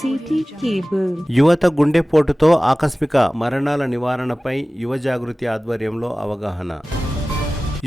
City cable. యువత గుండెపోటుతో ఆకస్మిక మరణాల నివారణపై యువ జాగృతి ఆధ్వర్యంలో అవగాహన.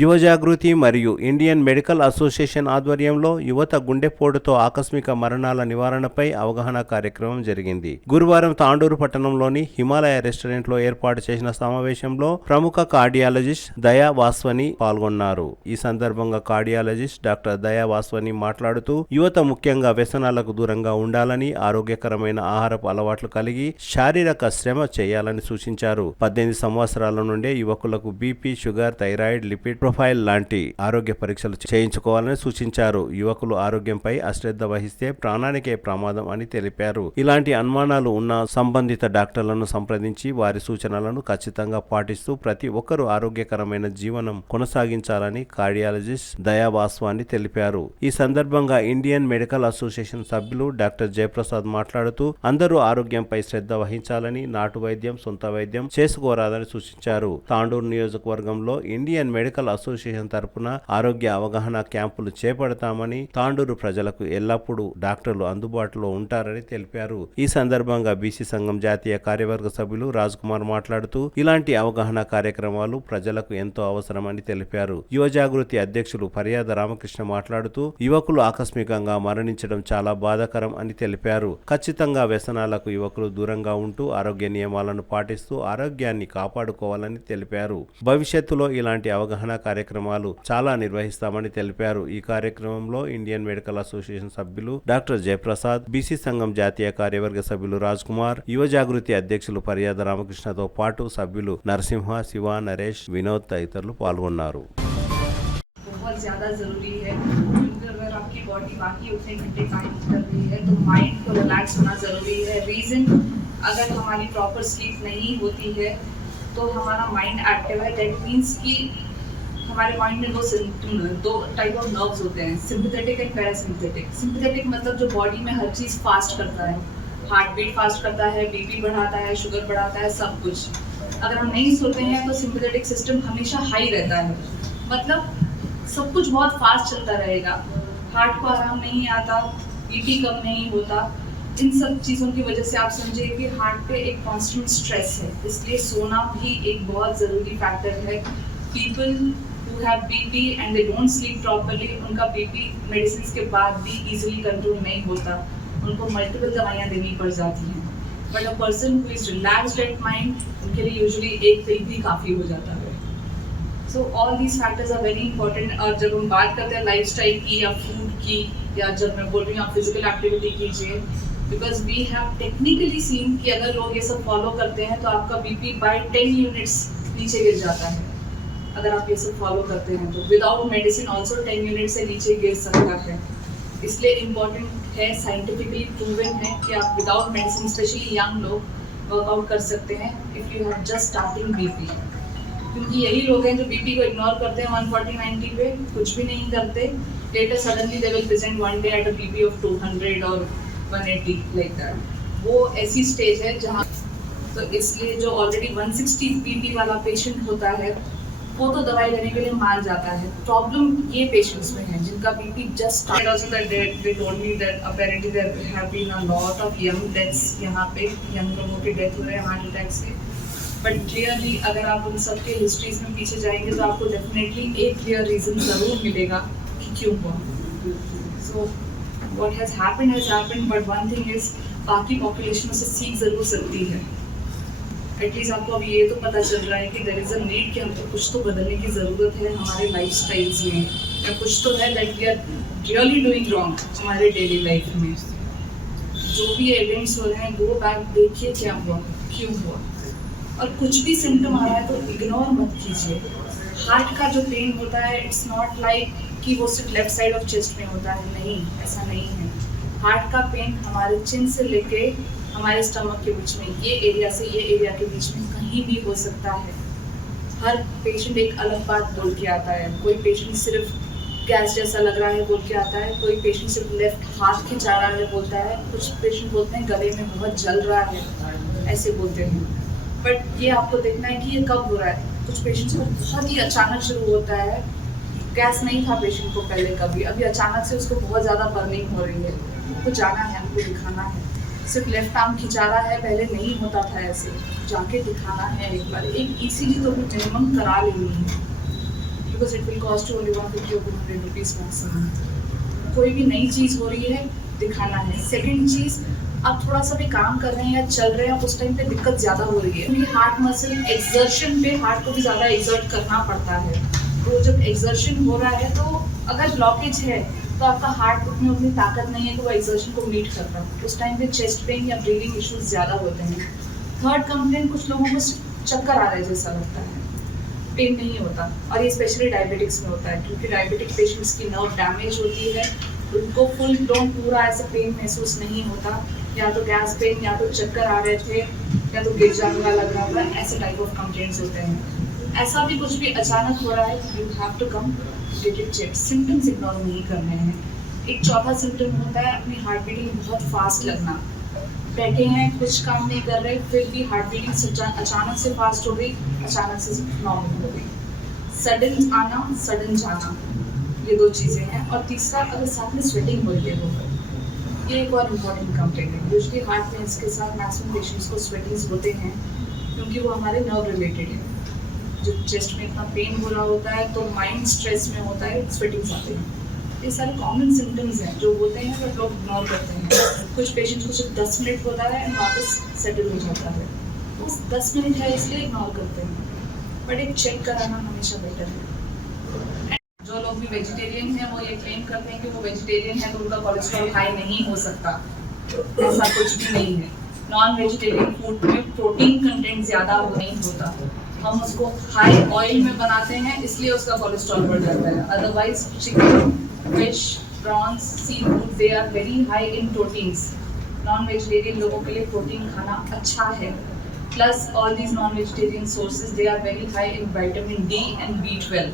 యువ జాగృతి మరియు ఇండియన్ మెడికల్ అసోసియేషన్ ఆధ్వర్యంలో యువత గుండెపోటుతో ఆకస్మిక మరణాల నివారణపై అవగాహన కార్యక్రమం జరిగింది. గురువారం తాండూరు పట్టణంలోని హిమాలయ రెస్టారెంట్లో ఏర్పాటు చేసిన సమావేశంలో ప్రముఖ కార్డియాలజిస్ట్ దయా వాస్వని పాల్గొన్నారు. ఈ సందర్భంగా కార్డియాలజిస్ట్ డాక్టర్ దయా వాస్వని మాట్లాడుతూ యువత ముఖ్యంగా వ్యసనాలకు దూరంగా ఉండాలని, ఆరోగ్యకరమైన ఆహారపు అలవాట్లు కలిగి శారీరక శ్రమ చేయాలని సూచించారు. 18 సంవత్సరాల నుండే యువకులకు BP, sugar, thyroid, lipid profile లాంటి ఆరోగ్య పరీక్షలు చేయించుకోవాలని సూచించారు. యువకులు ఆరోగ్యంపై అశ్రద్ధ వహిస్తే ప్రాణానికే ప్రమాదం అని తెలిపారు. ఇలాంటి అనుమానాలు ఉన్న సంబంధిత డాక్టర్లను సంప్రదించి వారి సూచనలను ఖచ్చితంగా పాటిస్తూ ప్రతి ఒక్కరూ ఆరోగ్యకరమైన జీవనం కొనసాగించాలని కార్డియాలజిస్ట్ దయా వాస్వాని తెలిపారు. ఈ సందర్భంగా ఇండియన్ మెడికల్ అసోసియేషన్ సభ్యులు డాక్టర్ జయప్రసాద్ మాట్లాడుతూ అందరూ ఆరోగ్యంపై శ్రద్ధ వహించాలని, నాటు వైద్యం, సొంత వైద్యం చేసుకోరాదని సూచించారు. తాండూరు నియోజకవర్గంలో ఇండియన్ మెడికల్ అసోసియేషన్ తరపున ఆరోగ్య అవగాహన క్యాంపులు చేపడతామని, తాండూరు ప్రజలకు ఎల్లప్పుడూ డాక్టర్లు అందుబాటులో ఉంటారని తెలిపారు. ఈ సందర్భంగా బీసీ సంఘం జాతీయ కార్యవర్గ సభ్యులు రాజ్ కుమార్ మాట్లాడుతూ ఇలాంటి అవగాహన కార్యక్రమాలు ప్రజలకు ఎంతో అవసరమని తెలిపారు. యువ జాగృతి అధ్యక్షులు ఫర్యాద రామకృష్ణ మాట్లాడుతూ యువకులు ఆకస్మికంగా మరణించడం చాలా బాధాకరం అని తెలిపారు. ఖచ్చితంగా వ్యసనాలకు యువకులు దూరంగా ఉంటూ ఆరోగ్య నియమాలను పాటిస్తూ ఆరోగ్యాన్ని కాపాడుకోవాలని తెలిపారు. భవిష్యత్తులో ఇలాంటి అవగాహన కార్యక్రమాలు చాలా నిర్వహిస్తామని తెలిపారు. ఈ కార్యక్రమంలో ఇండియన్ మెడికల్ అసోసియేషన్ సభ్యులు డాక్టర్ జయప్రసాద్, బీసీ సంఘం జాతీయ కార్యవర్గ సభ్యులు రాజ్ కుమార్, యువ జాగృతి అధ్యక్షులు ఫర్యాద రామకృష్ణతో పాటు సభ్యులు నరసింహ, శివ, నరేష్, వినోద్ తదితరులు పాల్గొన్నారు. तो हमारा माइंड एक्टिव है, दैट मीन्स कि हमारे माइंड में दो टाइप ऑफ नर्व्स होते हैं, सिंपैथेटिक एंड पैरासिम्पैथेटिक। सिंपैथेटिक मतलब जो बॉडी में हर चीज़ फास्ट करता है, हार्ट बीट फास्ट करता है, बीपी बढ़ाता है, शुगर बढ़ाता है, सब कुछ। अगर हम नहीं सोते हैं तो सिंपैथेटिक सिस्टम हमेशा हाई रहता है, मतलब सब कुछ बहुत फास्ट चलता रहेगा, हार्ट को आराम नहीं आता, बीपी कम नहीं होता। इन सब चीज़ों की वजह से आप समझिए कि हार्ट पे एक कांस्टेंट स्ट्रेस है, इसलिए सोना भी एक बहुत ज़रूरी फैक्टर है। People who have BP and they don't sleep properly, उनका बीपी मेडिसिन के बाद भी इजीली कंट्रोल नहीं होता, उनको मल्टीपल दवाइयाँ देनी पड़ जाती हैं। But a person who is relaxed at mind, उनके लिए यूजुअली एक पिल भी काफ़ी हो जाता है। So all these factors are very important. और जब हम बात करते हैं लाइफस्टाइल की या फूड की, या जब मैं बोल रही हूँ आप फिजिकल एक्टिविटी कीजिए, because we have technically seen कि अगर लोग ये सब फॉलो करते हैं तो आपका बीपी बाय 10 यूनिट्स नीचे गिर जाता है। अगर आप ये सब फॉलो करते हैं तो विदाउट मेडिसिन ऑल्सो 10 यूनिट से नीचे गिर सकता है। इसलिए इम्पॉर्टेंट है, साइंटिफिकली प्रूवन है कि आप विदाउट मेडिसिन, स्पेशली यंग लोग, वर्कआउट कर सकते हैं if you have just starting BP. क्योंकि यही लोग हैं जो बीपी को इग्नोर करते हैं 140-90 पे, कुछ भी नहीं करते, later suddenly they will present one day at a BP of 200 और 180 लाइक दैट। वो ऐसी स्टेज है जहाँ, तो इसलिए जो ऑलरेडी 160 बीपी वाला पेशेंट होता है वो तो दवाई लेने के लिए मान जाता है। प्रॉब्लम ये पेशेंट्स में है जिनका BP just start. Also that they told me that apparently there have been a lot of young deaths, यहाँ पे यंग लोगों की डेथ हो रहे हैं हार्ट अटैक से। बट क्लियरली अगर आप उन सब के हिस्ट्रीज में पीछे जाएंगे तो आपको डेफिनेटली एक क्लियर रीज़न ज़रूर मिलेगा कि क्यों हुआ। सो what has happened, but one thing is बाकी पॉपुलेशन से सीख जरूर सकती है। एटलीस्ट आपको अब ये तो पता चल रहा है कि देयर इज़ अ नीड कि हमको कुछ तो बदलने की ज़रूरत है हमारे लाइफ स्टाइल्स में, या कुछ तो है that we are really doing wrong हमारे डेली लाइफ में। जो भी इवेंट्स हो रहे हैं, गो बैक, देखिए क्या हुआ, क्यों हुआ, और कुछ भी सिम्टम आ रहा है तो इग्नोर मत कीजिए। हार्ट का जो पेन होता है, इट्स नॉट लाइक कि वो सिर्फ लेफ्ट साइड ऑफ चेस्ट में होता है, नहीं, ऐसा नहीं है। हार्ट का पेन हमारे चिन से लेके हमारे स्टमक के बीच में, ये एरिया से ये एरिया के बीच में कहीं भी हो सकता है। हर पेशेंट एक अलग बात बोल के आता है। कोई पेशेंट सिर्फ गैस जैसा लग रहा है बोल के आता है, कोई पेशेंट सिर्फ लेफ्ट हाथ खिंचा रहा है बोलता है, कुछ पेशेंट बोलते हैं गले में बहुत जल रहा है, ऐसे बोलते हैं। बट ये आपको देखना है कि ये कब हो रहा है। कुछ पेशेंट्स को बहुत ही अचानक शुरू होता है, गैस नहीं था पेशेंट को पहले कभी, अभी अचानक से उसको बहुत ज़्यादा बर्निंग हो रही है, हमको जाना है, हमको दिखाना है। सिर्फ लेफ्ट आर्म खिंचा रहा है, पहले नहीं होता था ऐसे, जाके दिखाना है एक बार। एक ईसीजी तो मिनिमम करा लेनी है, because it will cost only 150 or 200 रुपीज़ मैक्सिमम। कोई भी नई चीज़ हो रही है दिखाना है। सेकेंड चीज़, आप थोड़ा सा भी काम कर रहे हैं या चल रहे हैं, उस टाइम पे दिक्कत ज़्यादा हो रही है, क्योंकि हार्ट मसल एक्सर्शन पे हार्ट को भी ज़्यादा एक्सर्ट करना पड़ता है। तो जब एक्सर्शन हो रहा है, तो अगर ब्लॉकेज है तो आपका हार्ट उतनी ताकत नहीं है कि वो एक्सर्शन को मीट कर पाए। उस टाइम पे चेस्ट पेन या ब्रीदिंग इश्यूज ज़्यादा होते हैं। थर्ड कंप्लेंट, कुछ लोगों को चक्कर आ रहा है जैसा लगता है, पेन नहीं होता, और ये स्पेशली डायबिटिक्स में होता है, क्योंकि डायबिटिक पेशेंट्स की नर्व डैमेज होती है, उनको फुल ब्लोन पूरा ऐसा पेन महसूस नहीं होता, या तो गैस पेन, या तो चक्कर आ रहे थे, या तो गिर जाने वाला लग रहा था, ऐसे टाइप ऑफ कंप्लेंट्स होते हैं। ऐसा भी कुछ भी अचानक हो रहा है, you have to come get it check. Symptoms ignore नहीं करने हैं। एक चौथा सिम्टम होता है अपनी हार्ट बीटिंग बहुत फास्ट लगना। बैठे हैं, कुछ काम नहीं कर रहे, फिर भी हार्ट बीटिंग अचानक से फास्ट हो गई, अचानक से नॉर्मल हो गई। सडन आना, सडन जाना, ये दो चीज़ें हैं। और तीसरा, अगर साथ में स्वेटिंग हो रही है, ये एक और इम्पॉर्टेंट कंप्लेंट है। यूजुअली हार्ट पेन्स के साथ मैक्सिमम पेशेंट्स को स्वेटिंग्स होते हैं, क्योंकि वो हमारे नर्व रिलेटेड है। जब चेस्ट में इतना पेन हो रहा होता है, तो माइंड स्ट्रेस में होता है, स्वेटिंग्स आते हैं। ये सारे कॉमन सिम्टम्स हैं जो होते हैं, बट लोग इग्नोर करते हैं। कुछ पेशेंट्स को सिर्फ 10 मिनट होता है एंड वापस सेटल हो जाता है। बस 10 मिनट है इसलिए इग्नोर करते हैं, बट एक चेक कराना हमेशा बेटर है। जो लोग भी वेजिटेरियन हैं, वो ये क्लेम करते हैं कि वो वेजिटेरियन है तो उनका कोलेस्ट्रॉल हाई नहीं हो सकता। ऐसा कुछ भी नहीं है। नॉन वेजिटेरियन फूड में प्रोटीन कंटेंट ज़्यादा नहीं होता, हम उसको हाई ऑयल में बनाते हैं, इसलिए उसका कोलेस्ट्रॉल बढ़ जाता है। Otherwise chicken, fish, prawns, sea food, they are very high in proteins. Non vegetarian लोगों के लिए प्रोटीन खाना अच्छा है। Plus all these non vegetarian sources, they are very high in vitamin D and B12।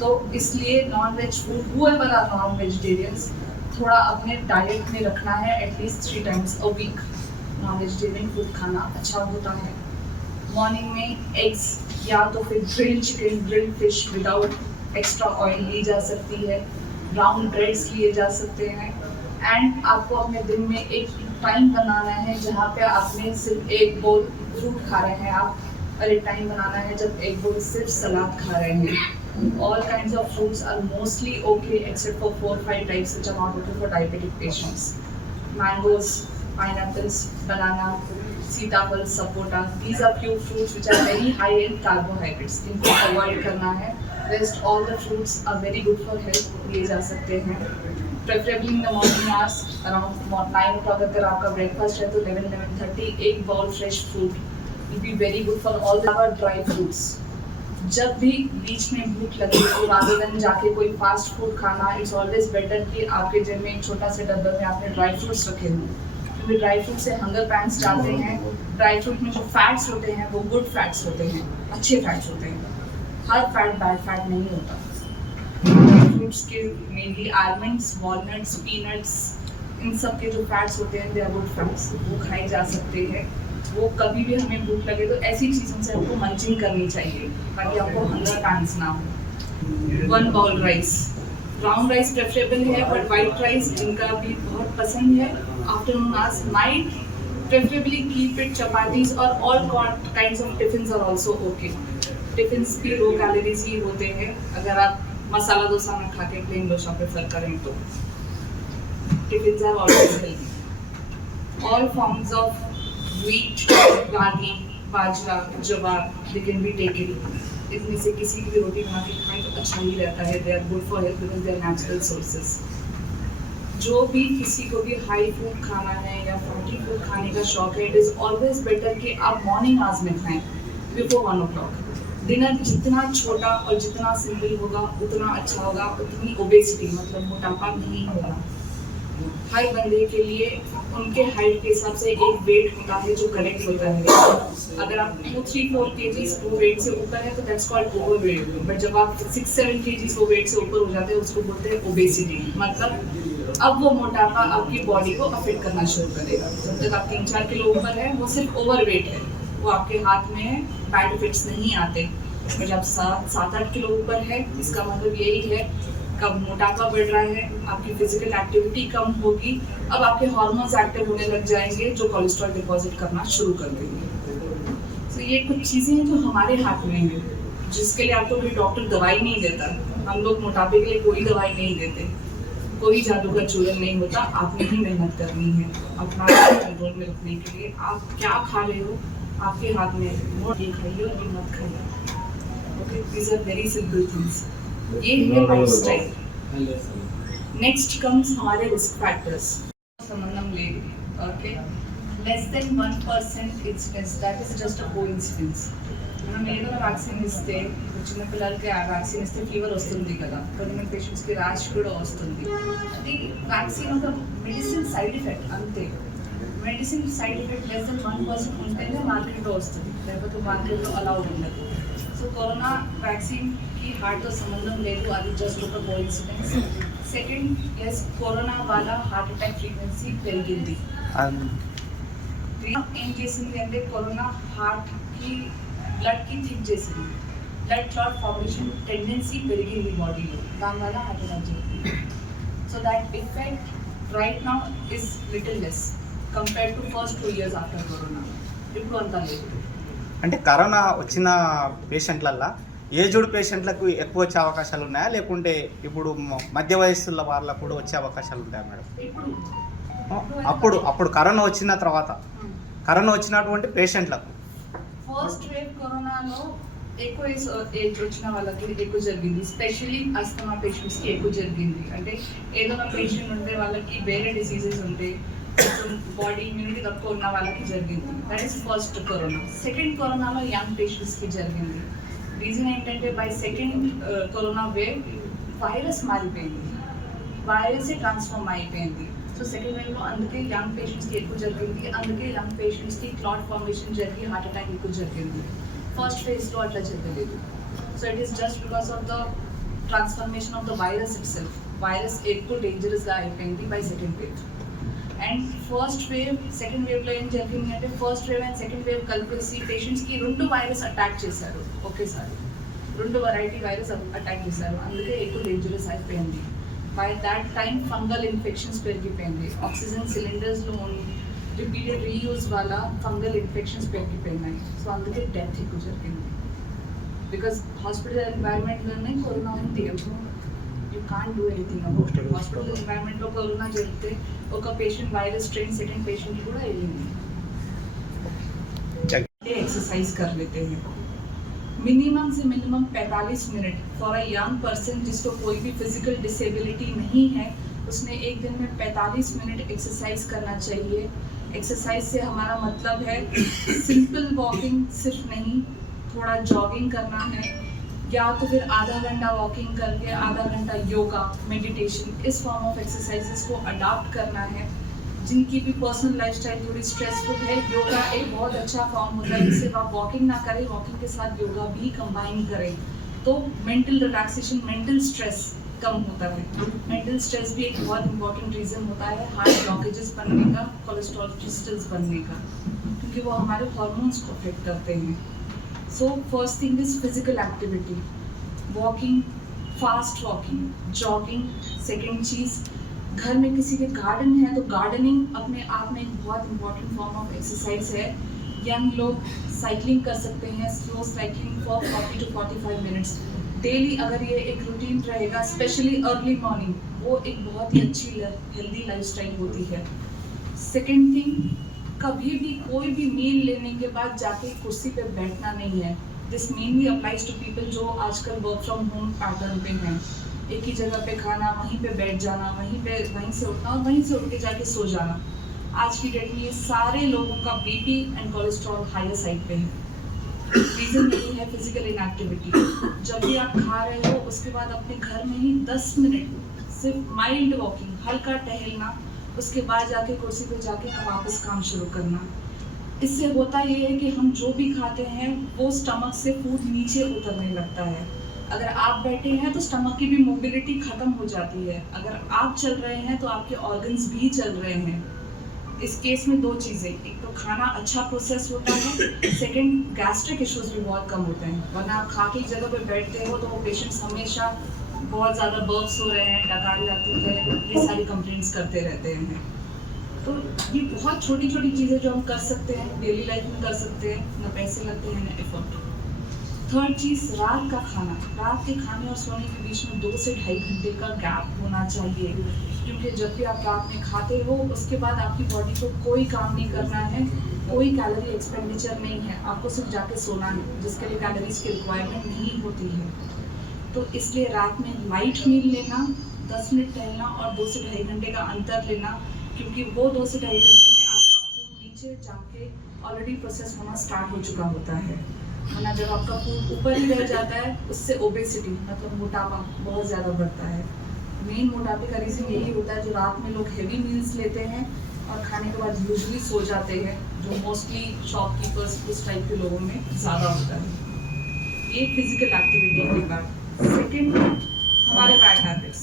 तो इसलिए non veg food, whoever are non vegetarians, थोड़ा अपने डाइट में रखना है at least 3 times a week। Non vegetarian food खाना अच्छा होता है। मॉर्निंग में एग्स या तो फिर grilled chicken, grilled fish without extra oil ली जा सकती है, ब्राउन ब्रेड्स लिए जा सकते हैं। एंड आपको अपने दिन में एक टाइम बनाना है जहाँ पे आपने सिर्फ एक बोल फ्रूट खा रहे हैं आप, और एक टाइम बनाना है जब एक बोल सिर्फ सलाद खा रहे हैं। All kinds of fruits are mostly okay except for 4-5 types which are not okay for diabetic patients. Mangoes, pineapples, banana, सीताफल, sapota, these are few fruits which are very high in carbohydrates, इनको avoid करना है। Rest all the fruits are very good for health, लिए जा सकते हैं। Preferably in the morning hours around 9 o'clock अगर आपका ब्रेकफास्ट है तो 11-11:30 एक bowl fresh fruit will be very good for all the dry fruits. जब भी बीच में भूख लगे तो रादर देन जाके कोई फास्ट फूड खाना, इट्स ऑलवेज बेटर कि आपके जेब में एक छोटा सा डब्बे में आपने ड्राई फ्रूट्स रखे हों, क्योंकि ड्राई फ्रूट से हंगर पैंस जाते हैं। ड्राई फ्रूट में जो फैट्स होते हैं वो गुड फैट्स होते हैं, अच्छे फैट्स होते हैं। हर फैट बैड फैट नहीं होता। ड्राई फ्रूट्स के मेनली आलमंड्स, वॉलनट्स, पीनट्स, इन सब के जो फैट्स होते हैं दे आर गुड फैट्स, वो खाए जा सकते हैं। वो कभी भी हमें भूख लगे तो ऐसी चीज़ों से आपको मंचिंग करनी चाहिए ताकि आपको हंगर पैंस ना हो। 1 bowl rice, brown rice preferable है, बट वाइट राइस जिनका भी बहुत पसंद है, आफ्टरनून आज night preferably keep it chapatis और all kinds of tiffins are also okay. Tiffins भी लो कैलोरीज ही होते हैं अगर आप मसाला डोसा में खा के प्लेन डोसा प्रेफर करें तो। Tiffins are always healthy. All forms of wheat, ragi, bajra, jowar, they can be taken। इसमें से किसी भी रोटी बना के खाएं तो अच्छा ही रहता है। they are good for health because they are natural sources। जो भी किसी को भी हाई फूड खाना है या फैटी फूड खाने का शौक है, इट इज़ ऑलवेज बेटर कि आप मॉर्निंग आवर्स में खाएं बिफोर 1 o'clock। डिनर जितना छोटा और जितना सिंपल होगा उतना अच्छा होगा, उतनी ओबेसिटी मतलब मोटापा नहीं होगा। हर बंदे के लिए उनके हाइट के हिसाब से एक वेट होता है जो करेक्ट होता है। अगर आप 2-3-4 kgs वो वेट से ऊपर है तो दैट्स कॉल्ड ओवरवेट, बट जब आप 6-7 kgs वो वेट से ऊपर हो जाते हैं उसको बोलते हैं ओबेसिटी। मतलब अब वो मोटापा आपकी बॉडी को अफेक्ट करना शुरू करेगा। जब तक आप 3-4 किलो ऊपर है वो सिर्फ ओवरवेट है, वो आपके हाथ में है, बैड इफेक्ट्स नहीं आते। और जब 7-8 किलो ऊपर है इसका मतलब यही है कब मोटापा बढ़ रहा है, आपकी फिजिकल एक्टिविटी कम होगी, अब आपके हार्मोन्स एक्टिव होने लग जाएंगे जो कोलेस्ट्रॉल डिपॉजिट करना शुरू कर देंगे। तो ये कुछ चीज़ें हैं जो हमारे हाथ में है, जिसके लिए आपको कोई डॉक्टर दवाई नहीं देता। हम लोग मोटापे के लिए कोई दवाई नहीं देते, कोई जादू का चूरन नहीं होता, आपने ही मेहनत करनी है अपना कंट्रोल में रखने के लिए। आप क्या खा रहे हो आपके हाथ में है, ये खाइए और ये मत खाइए। Okay, these are very simple things. ये है लाइफस्टाइल। नेक्स्ट कम्स हमारे रिस्क फैक्टर्स। संबंधम ले, okay, less than 1% incidence, that is just a coincidence. మనం ఏదైనా వ్యాక్సిన్ ఇస్తే చిన్న పిల్లలకి ఆ వ్యాక్సిన్ ఇస్తే ఫీవర్ వస్తుంది కదా, కొంతమంది పేషెంట్స్కి ర్యాష్ కూడా వస్తుంది. అది వ్యాక్సిన్ ఒక మెడిసిన్ సైడ్ ఎఫెక్ట్ అంతే. Medicine side effect less than 1% ఉంటేనే మార్కెట్లో వస్తుంది, లేకపోతే మార్కెట్లో అలౌడ్ ఉండదు. సో కరోనా వ్యాక్సిన్కి హార్ట్తో సంబంధం లేదు, అది జస్ట్ ఒక కోఇన్సిడెన్స్. సెకండ్, ఎస్, కరోనా వల్ల హార్ట్ అటాక్ ఫ్రీక్వెన్సీ పెరిగింది. ఏం చేసింది అంటే కరోనా హార్ట్కి బ్లడ్కి థిక్ చేసింది, బ్లడ్ క్లాట్ ఫార్మేషన్ టెండెన్సీ పెరిగింది బాడీలో, దానివల్ల హార్ట్ అటాక్ జరిగింది. So that effect right now is little less compare to first 2 years after corona. ఇప్పుడు అంతా లేదు. అంటే కరోనా వచ్చిన పేషెంట్లల్లో ఏజ్డ్ పేషెంట్లకు ఎక్కువ వచ్చే అవకాశాలు ఉన్నాయా, లేకుంటే ఇప్పుడు మధ్య వయస్సుల వాళ్ళకు కూడా వచ్చే అవకాశాలు ఉంటాయా మేడం? అప్పుడు కరోనా వచ్చిన తర్వాత కరోనా వచ్చినటువంటి పేషెంట్లకు ఫస్ట్ వేవ్ కరోనాలో ఎక్కువ ఏజ్ వచ్చిన వాళ్ళకి ఎక్కువ జరిగింది, స్పెషల్లీ అస్తమా పేషెంట్స్కి ఎక్కువ జరిగింది. అంటే ఏదైనా పేషెంట్ ఉంటే వాళ్ళకి వేరే డిసీజెస్ ఉంటే బాడీ ఇమ్యూనిటీ తక్కువ ఉన్న వాళ్ళకి జరిగింది. That is first corona. Second కరోనాలో యంగ్ పేషెంట్స్కి జరిగింది. రీజన్ ఏంటంటే by second corona wave virus మారిపోయింది, వైరస్ ట్రాన్స్ఫార్మ్ అయిపోయింది. సో సెకండ్ వేవ్లో అందుకే యంగ్ పేషెంట్స్కి ఎక్కువ జరిగింది, అందుకే యంగ్ పేషెంట్స్కి క్లాట్ ఫార్మేషన్ జరిగి హార్ట్ అటాక్ ఎక్కువ జరిగింది. ఫస్ట్ ఫేజ్లో అట్లా జరగలేదు. So it is just because of the transformation of the virus it self. Virus ఎక్కువ డేంజరస్గా అయిపోయింది by second wave. And first wave second వేవ్లో ఏం జరిగింది అంటే first wave and second wave కలిపేసి పేషెంట్స్కి 2 వైరస్ అటాక్ చేశారు ఒకేసారి, 2 వెరైటీ వైరస్ అటాక్ చేశారు, అందుకే ఎక్కువ డేంజరస్ అయిపోయింది. By that time fungal infections పెరిగిపోయింది, ఆక్సిజన్ సిలిండర్స్లో రిపీటెడ్ రీయూజ్ వల్ల ఫంగల్ ఇన్ఫెక్షన్స్ పెరిగిపోయినాయి. సో అందుకే డెత్ ఎక్కువ జరిగింది. బికాస్ హాస్పిటల్ ఎన్వైరన్మెంట్లోనే కరోనా ఉంది, you can't do anything about it. Hospital ఎన్వైరన్మెంట్లో కరోనా జరిగితే ఒక patient virus strain second patient కూడా వెళ్ళింది. एक्सरसाइज कर लेते हैं मिनिमम से मिनिमम 45 मिनट फॉर अ यंग पर्सन जिसको कोई भी फिजिकल डिसेबिलिटी नहीं है, उसने एक दिन में 45 मिनट एक्सरसाइज करना चाहिए. एक्सरसाइज से हमारा मतलब है सिंपल वॉकिंग सिर्फ नहीं, थोड़ा जॉगिंग करना है, या तो फिर आधा घंटा वॉकिंग करके आधा घंटा योगा मेडिटेशन, इस फॉर्म ऑफ एक्सरसाइजेस को अडॉप्ट करना है. जिनकी भी पर्सनल लाइफस्टाइल थोड़ी स्ट्रेसफुल है, योगा एक बहुत अच्छा फॉर्म होता है. सिर्फ आप वॉकिंग ना करें, वॉकिंग के साथ योगा भी कंबाइन करें तो मेंटल रिलैक्सेशन, मेंटल स्ट्रेस कम होता है. मेंटल स्ट्रेस भी एक बहुत इंपॉर्टेंट रीज़न होता है हार्ट ब्लॉकेजेस बनने का, कोलेस्ट्रॉल क्रिस्टल्स बनने का, क्योंकि वो हमारे हार्मोन्स को अफेक्ट करते हैं. So first thing is physical activity, walking, fast walking, jogging. Second चीज़, घर में किसी के गार्डन है तो गार्डनिंग अपने आप में एक बहुत इंपॉर्टेंट फॉर्म ऑफ एक्सरसाइज है. यंग लोग साइकिलिंग कर सकते हैं, स्लो साइकिलिंग फॉर 40 to 45 मिनट्स डेली. अगर ये एक रूटीन रहेगा, स्पेशली अर्ली मॉर्निंग, वो एक बहुत ही अच्छी हेल्दी लाइफस्टाइल होती है. सेकेंड थिंग, कभी भी कोई भी मील लेने के बाद जाके कुर्सी पे बैठना नहीं है. This mainly applies to people जो आजकल वर्क फ्रॉम होम पैटर्न पे हैं. एक ही जगह पे खाना, वहीं पे बैठ जाना, वहीं से उठना और वहीं से उठ के जाके सो जाना. आज की डेट में ये सारे लोगों का BP and cholesterol higher side पे है. रीज़न यही है फिजिकल इनएक्टिविटी. जब भी आप खा रहे हो उसके बाद अपने घर में ही 10 मिनट सिर्फ माइल्ड वॉकिंग, हल्का टहलना, उसके बाद जाके कुर्सी पे जाके वापस काम शुरू करना. इससे होता ये है कि हम जो भी खाते हैं वो स्टमक से फूड नीचे उतरने लगता है. अगर आप बैठे हैं तो स्टमक की भी मोबिलिटी ख़त्म हो जाती है. अगर आप चल रहे हैं तो आपके ऑर्गन्स भी चल रहे हैं. इस केस में 2 चीज़ें, एक तो खाना अच्छा प्रोसेस होता है, सेकंड गैस्ट्रिक इश्यूज भी बहुत कम होते हैं. वरना आप खा के एक जगह पे बैठते हो तो वो पेशेंट्स हमेशा बहुत ज़्यादा बर्फ्स हो रहे हैं, डकार आती है, ये सारी कंप्लेंट्स करते रहते हैं। तो ये बहुत छोटी छोटी चीज़ें जो हम कर सकते हैं, डेली लाइफ में कर सकते हैं, ना पैसे लगते हैं ना एफर्ट। थर्ड चीज़, रात का खाना। रात के खाने और सोने के बीच में 2 से 2.5 घंटे का गैप होना चाहिए, क्योंकि जब भी आप रात में खाते हो उसके बाद आपकी बॉडी को कोई काम नहीं करना है, कोई कैलोरी एक्सपेंडिचर नहीं है, आपको सिर्फ जाके सोना है, जिसके लिए कैलोरीज की रिक्वायरमेंट नहीं होती है। तो इसलिए रात में लाइट मील लेना, 10 मिनट टहलना और 2 से 2.5 घंटे का अंतर लेना, क्योंकि वो 2 से 2.5 घंटे में आपका फूड नीचे जाके ऑलरेडी प्रोसेस होना स्टार्ट हो चुका होता है। वरना जब आपका फूड ऊपर ही रह जाता है, उससे ओबेसिटी मतलब मोटापा बहुत ज़्यादा बढ़ता है। मेन मोटापे का रीज़न यही होता है, जो रात में लोग हैवी मील्स लेते हैं और खाने के बाद यूजुअली सो जाते हैं, जो मोस्टली शॉपकीपर्स उस टाइप के लोगों में ज़्यादा होता है। ये फिजिकल एक्टिविटी की बात। सेकेंड, हमारे बैड हैबिट्स।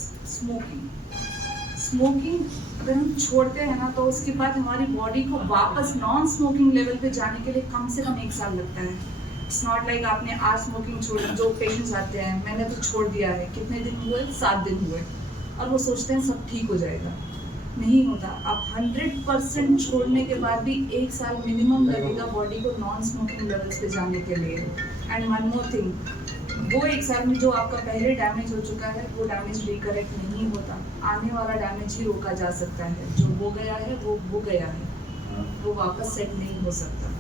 स्मोकिंग अगर हम छोड़ते हैं ना, तो उसके बाद हमारी बॉडी को वापस नॉन स्मोकिंग लेवल पे जाने के लिए कम से कम 1 साल लगता है। इट्स नॉट लाइक आपने आज स्मोकिंग छोड़ी, जो पेशेंट्स आते हैं मैंने तो छोड़ दिया है, कितने दिन हुए, 7 दिन हुए, और वो सोचते हैं सब ठीक हो जाएगा। नहीं होता। आप 100% छोड़ने के बाद भी 1 साल मिनिमम लगेगा बॉडी को नॉन स्मोकिंग लेवल्स पे जाने के लिए। एंड वन मोर थिंग, वो 1 साल में जो आपका पहले डैमेज हो चुका है, वो डैमेज रिकरेक्ट नहीं होता, आने वाला डैमेज ही रोका जा सकता है। जो हो गया है वो हो गया है, वो वापस सेट नहीं हो सकता।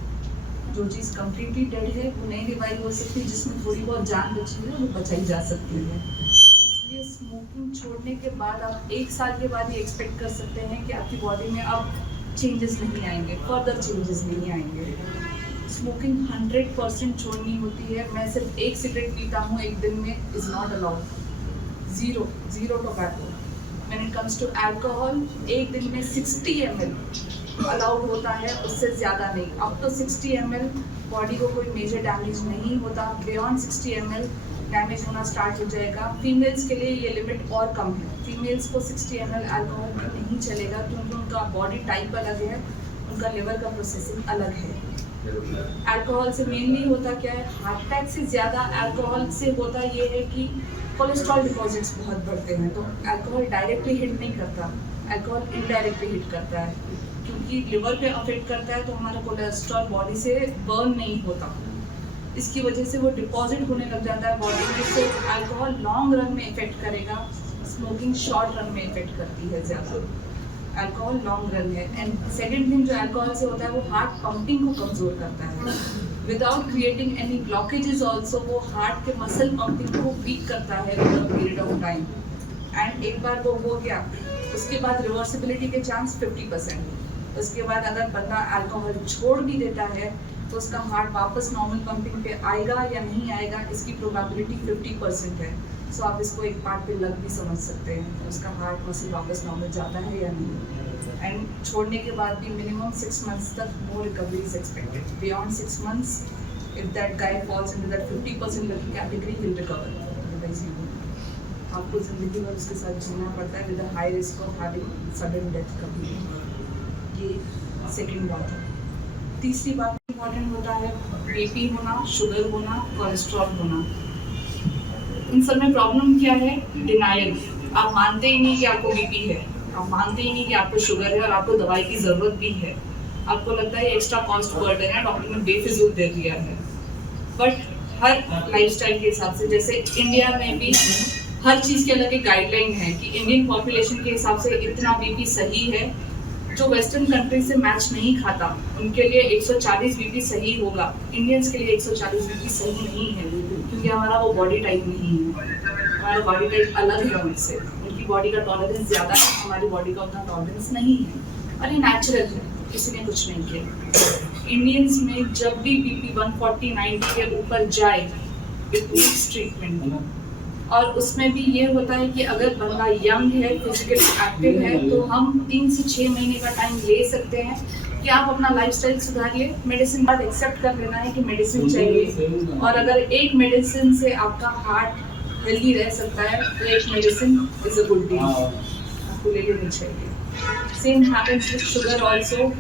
जो चीज़ कम्प्लीटली डेड है वो नहीं रिवाइव हो सकती, जिसमें थोड़ी बहुत जान बची है वो बचाई जा सकती है। इसलिए स्मोकिंग छोड़ने के बाद आप 1 साल के बाद ये एक्सपेक्ट कर सकते हैं कि आपकी बॉडी में अब चेंजेस नहीं आएंगे, फर्दर चेंजेस नहीं आएंगे। स्मोकिंग 100% छोड़नी होती है। मैं सिर्फ 1 सिगरेट पीता हूँ एक दिन में, is not allowed. Zero tobacco. When it comes to alcohol, एक दिन में 60 ml अलाउड होता है, उससे ज़्यादा नहीं। अब तो 60 ml बॉडी को कोई मेजर डैमेज नहीं होता, बियॉन्ड 60 ml डैमेज होना स्टार्ट हो जाएगा। फीमेल्स के लिए ये लिमिट और कम है। फीमेल्स को 60 ml अल्कोहल नहीं चलेगा, क्योंकि उनका बॉडी टाइप अलग है, उनका लिवर का प्रोसेसिंग अलग है। अल्कोहल से मेनली होता क्या है, हार्ट अटैक से ज़्यादा अल्कोहल से होता ये है कि कोलेस्ट्रॉल डिपॉजिट्स बहुत बढ़ते हैं। तो अल्कोहल डायरेक्टली हिट नहीं करता, अल्कोहल इनडायरेक्टली हिट करता है, क्योंकि लिवर पे अफेक्ट करता है, तो हमारा कोलेस्ट्रॉल बॉडी से बर्न नहीं होता। इसकी वजह से वो डिपॉजिट होने लग जाता है बॉडी में। तो अल्कोहल लॉन्ग रन में इफेक्ट करेगा, स्मोकिंग शॉर्ट रन में इफेक्ट करती है ज़्यादा। अल्कोहल लॉन्ग रन है। एंड सेकेंड थिंग जो अल्कोहल से होता है, वो हार्ट पंपिंग को कमज़ोर करता है, without creating any blockages also. वो हार्ट के मसल पंपिंग को वीक करता है over a period of time. And एक बार वो हो गया, उसके बाद रिवर्सिबिलिटी के चांस 50%। उसके बाद अगर बंदा अल्कोहल छोड़ भी देता है, तो उसका हार्ट वापस नॉर्मल पंपिंग पे आएगा या नहीं आएगा, इसकी प्रोबेबिलिटी 50% है। सो आप इसको एक पार्ट पे लग भी समझ सकते हैं, तो उसका हार्ट मसल वापस नॉर्मल जाता है या नहीं। एंड छोड़ने के बाद भी मिनिमम 6 months तक no recovery is expected. Beyond 6 months, if that guy falls into that 50% lucky category, will recover, otherwise he won't. आपको जिंदगी भर उसके साथ जीना पड़ता है, with a high risk of having sudden death कभी। ये सेकेंड बात है। तीसरी बात इम्पॉर्टेंट होता है बीपी होना, शुगर होना, कोलेस्ट्रॉल होना। इन सब में प्रॉब्लम क्या है? डिनायल। आप मानते ही नहीं कि आपको बीपी है, आप मानते ही नहीं कि आपको शुगर है, और आपको दवाई की ज़रूरत भी है। आपको लगता है एक्स्ट्रा कॉस्ट बर्डन है, डॉक्टर ने बेफिजूल दे दिया है। बट हर लाइफस्टाइल के हिसाब से, जैसे इंडिया में भी हर चीज़ के अलग एक गाइडलाइन है कि इंडियन पॉपुलेशन के हिसाब से इतना बीपी सही है। जो वेस्टर्न कंट्री से मैच नहीं खाता, उनके लिए 140 बीपी सही होगा। इंडियंस के लिए 140 बीपी सही नहीं है, क्योंकि हमारा वो बॉडी टाइप नहीं है। हमारा बॉडी टाइप अलग है उनसे। उनकी बॉडी का टॉलरेंस ज़्यादा है, हमारी बॉडी का उतना टॉलरेंस नहीं है, और ये नेचुरल है, किसी ने कुछ नहीं किया। इंडियंस में जब भी बीपी 140-90 के ऊपर जाए, इट नीड्स ट्रीटमेंट। और उसमें भी ये होता है कि अगर बंदा यंग है, फिजिकली एक्टिव है, तो हम 3 से 6 महीने का टाइम ले सकते हैं कि आप अपना लाइफस्टाइल सुधारिए। मेडिसिन बाद एक्सेप्ट कर लेना है कि मेडिसिन चाहिए, और अगर एक मेडिसिन से आपका हार्ट हेल्दी रह सकता है, तो एक medicine is a good deal, आपको ले लेनी चाहिए। Same happens with sugar also.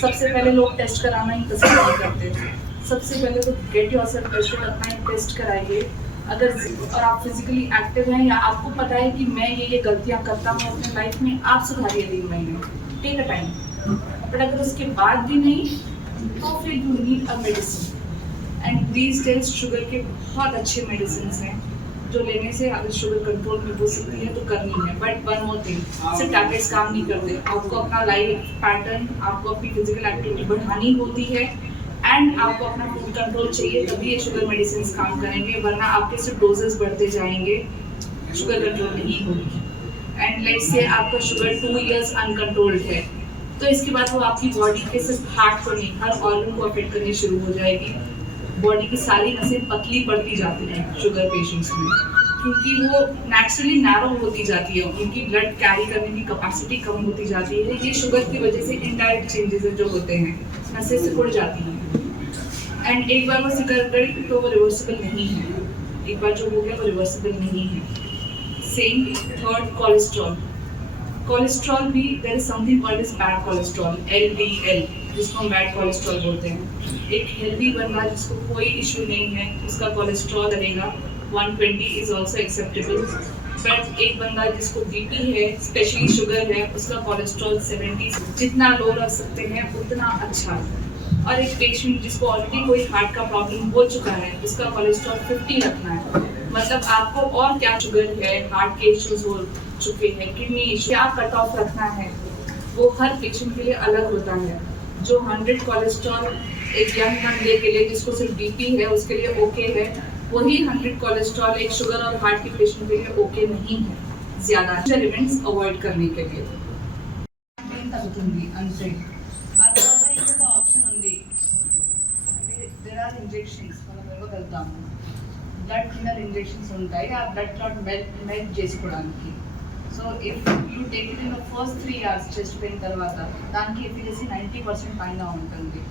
सबसे पहले लोग टेस्ट कराना ही पसंद नहीं करते। सबसे पहले तो गेट योरसेल्फ टेस्टेड, अपना एक टेस्ट कराइए। अगर और आप फिजिकली एक्टिव हैं या आपको पता है कि मैं ये गलतियां करता हूँ अपने लाइफ में, आप सुधारिए 3 महीने, टेक अ टाइम। बट अगर उसके बाद भी नहीं तो फिर you need a medicine. And these days sugar के बहुत अच्छे मेडिसिन हैं जो लेने से अगर शुगर कंट्रोल में हो सकती है तो करनी है। बट वन मोर थिंग, सिर्फ टैबलेट्स काम नहीं करते, आपको अपना लाइफ पैटर्न, आपको अपनी फिजिकल एक्टिविटी बढ़ानी होती है एंड आपको अपना फूड कंट्रोल चाहिए, तभी ये शुगर मेडिसिन काम करेंगे, वरना आपके सिर्फ डोजेस बढ़ते जाएंगे, शुगर कंट्रोल नहीं होगी। एंड लेट्स से आपका शुगर 2 इयर्स अनकंट्रोल्ड है तो इसके बाद वो आपकी बॉडी के सिर्फ हार्ट को नहीं, हर ऑर्गन को अफेक्ट करनी शुरू हो जाएगी। बॉडी की सारी नसें पतली पड़ती जाती हैं शुगर पेशेंट्स में, क्योंकि वो नेचुरली नैरो होती जाती है, उनकी ब्लड कैरी करने की कैपेसिटी कम होती जाती है। ये शुगर की वजह से इनडायरेक्ट चेंजेस जो होते हैं, नसें सिकुड़ जाती हैं एंड एक बार वो सिकुड़ गई तो वो रिवर्सिबल नहीं है, एक बार जो हो गया वो रिवर्सिबल नहीं है। Same third, cholesterol. कोलेस्ट्रॉल भी there is something called as bad cholesterol, LDL, जिसको हम बैड कोलेस्ट्रॉल बोलते हैं। एक हेल्दी बंदा जिसको कोई इशू नहीं है उसका कोलेस्ट्रॉल रहेगा 120 इज ऑल्सो एक्सेप्टेबल। बट एक बंदा जिसको BP है, स्पेशली शुगर है, उसका कोलेस्ट्रॉल 70, जितना लो रख सकते हैं उतना अच्छा। और एक पेशेंट जिसको ऑलरेडी कोई हार्ट का प्रॉब्लम हो चुका है उसका कोलेस्ट्रॉल 50 रखना है। मतलब आपको और क्या शुगर है, हार्ट के इश्यूज हो चुके हैं, किडनी इश्यू, क्या कट ऑफ रखना है वो हर पेशेंट के लिए अलग होता है। जो 100 कोलेस्ट्रॉल एक यंग बंदे के लिए जिसको सिर्फ BP है उसके लिए ओके है, वही 100 कोलेस्ट्रॉल एक शुगर और हार्ट के पेशेंट के लिए ओके नहीं है ज़्यादा इवेंट्स अवॉइड करने के लिए। ఆప్షన్ ఉంది అంటే దేర్ ఆర్ ఇంజెక్షన్స్, మనం ఇవ్వగలుగుతాము, బ్లడ్ థిన్నర్ ఇంజెక్షన్స్ ఉంటాయి ఆ బ్లడ్ క్లాట్ మెల్ట్ చేసుకోవడానికి. So if you take it in the first 3 hours chest pain తర్వాత దానికి ఎఫికసీ 90% పైన ఉంటుంది.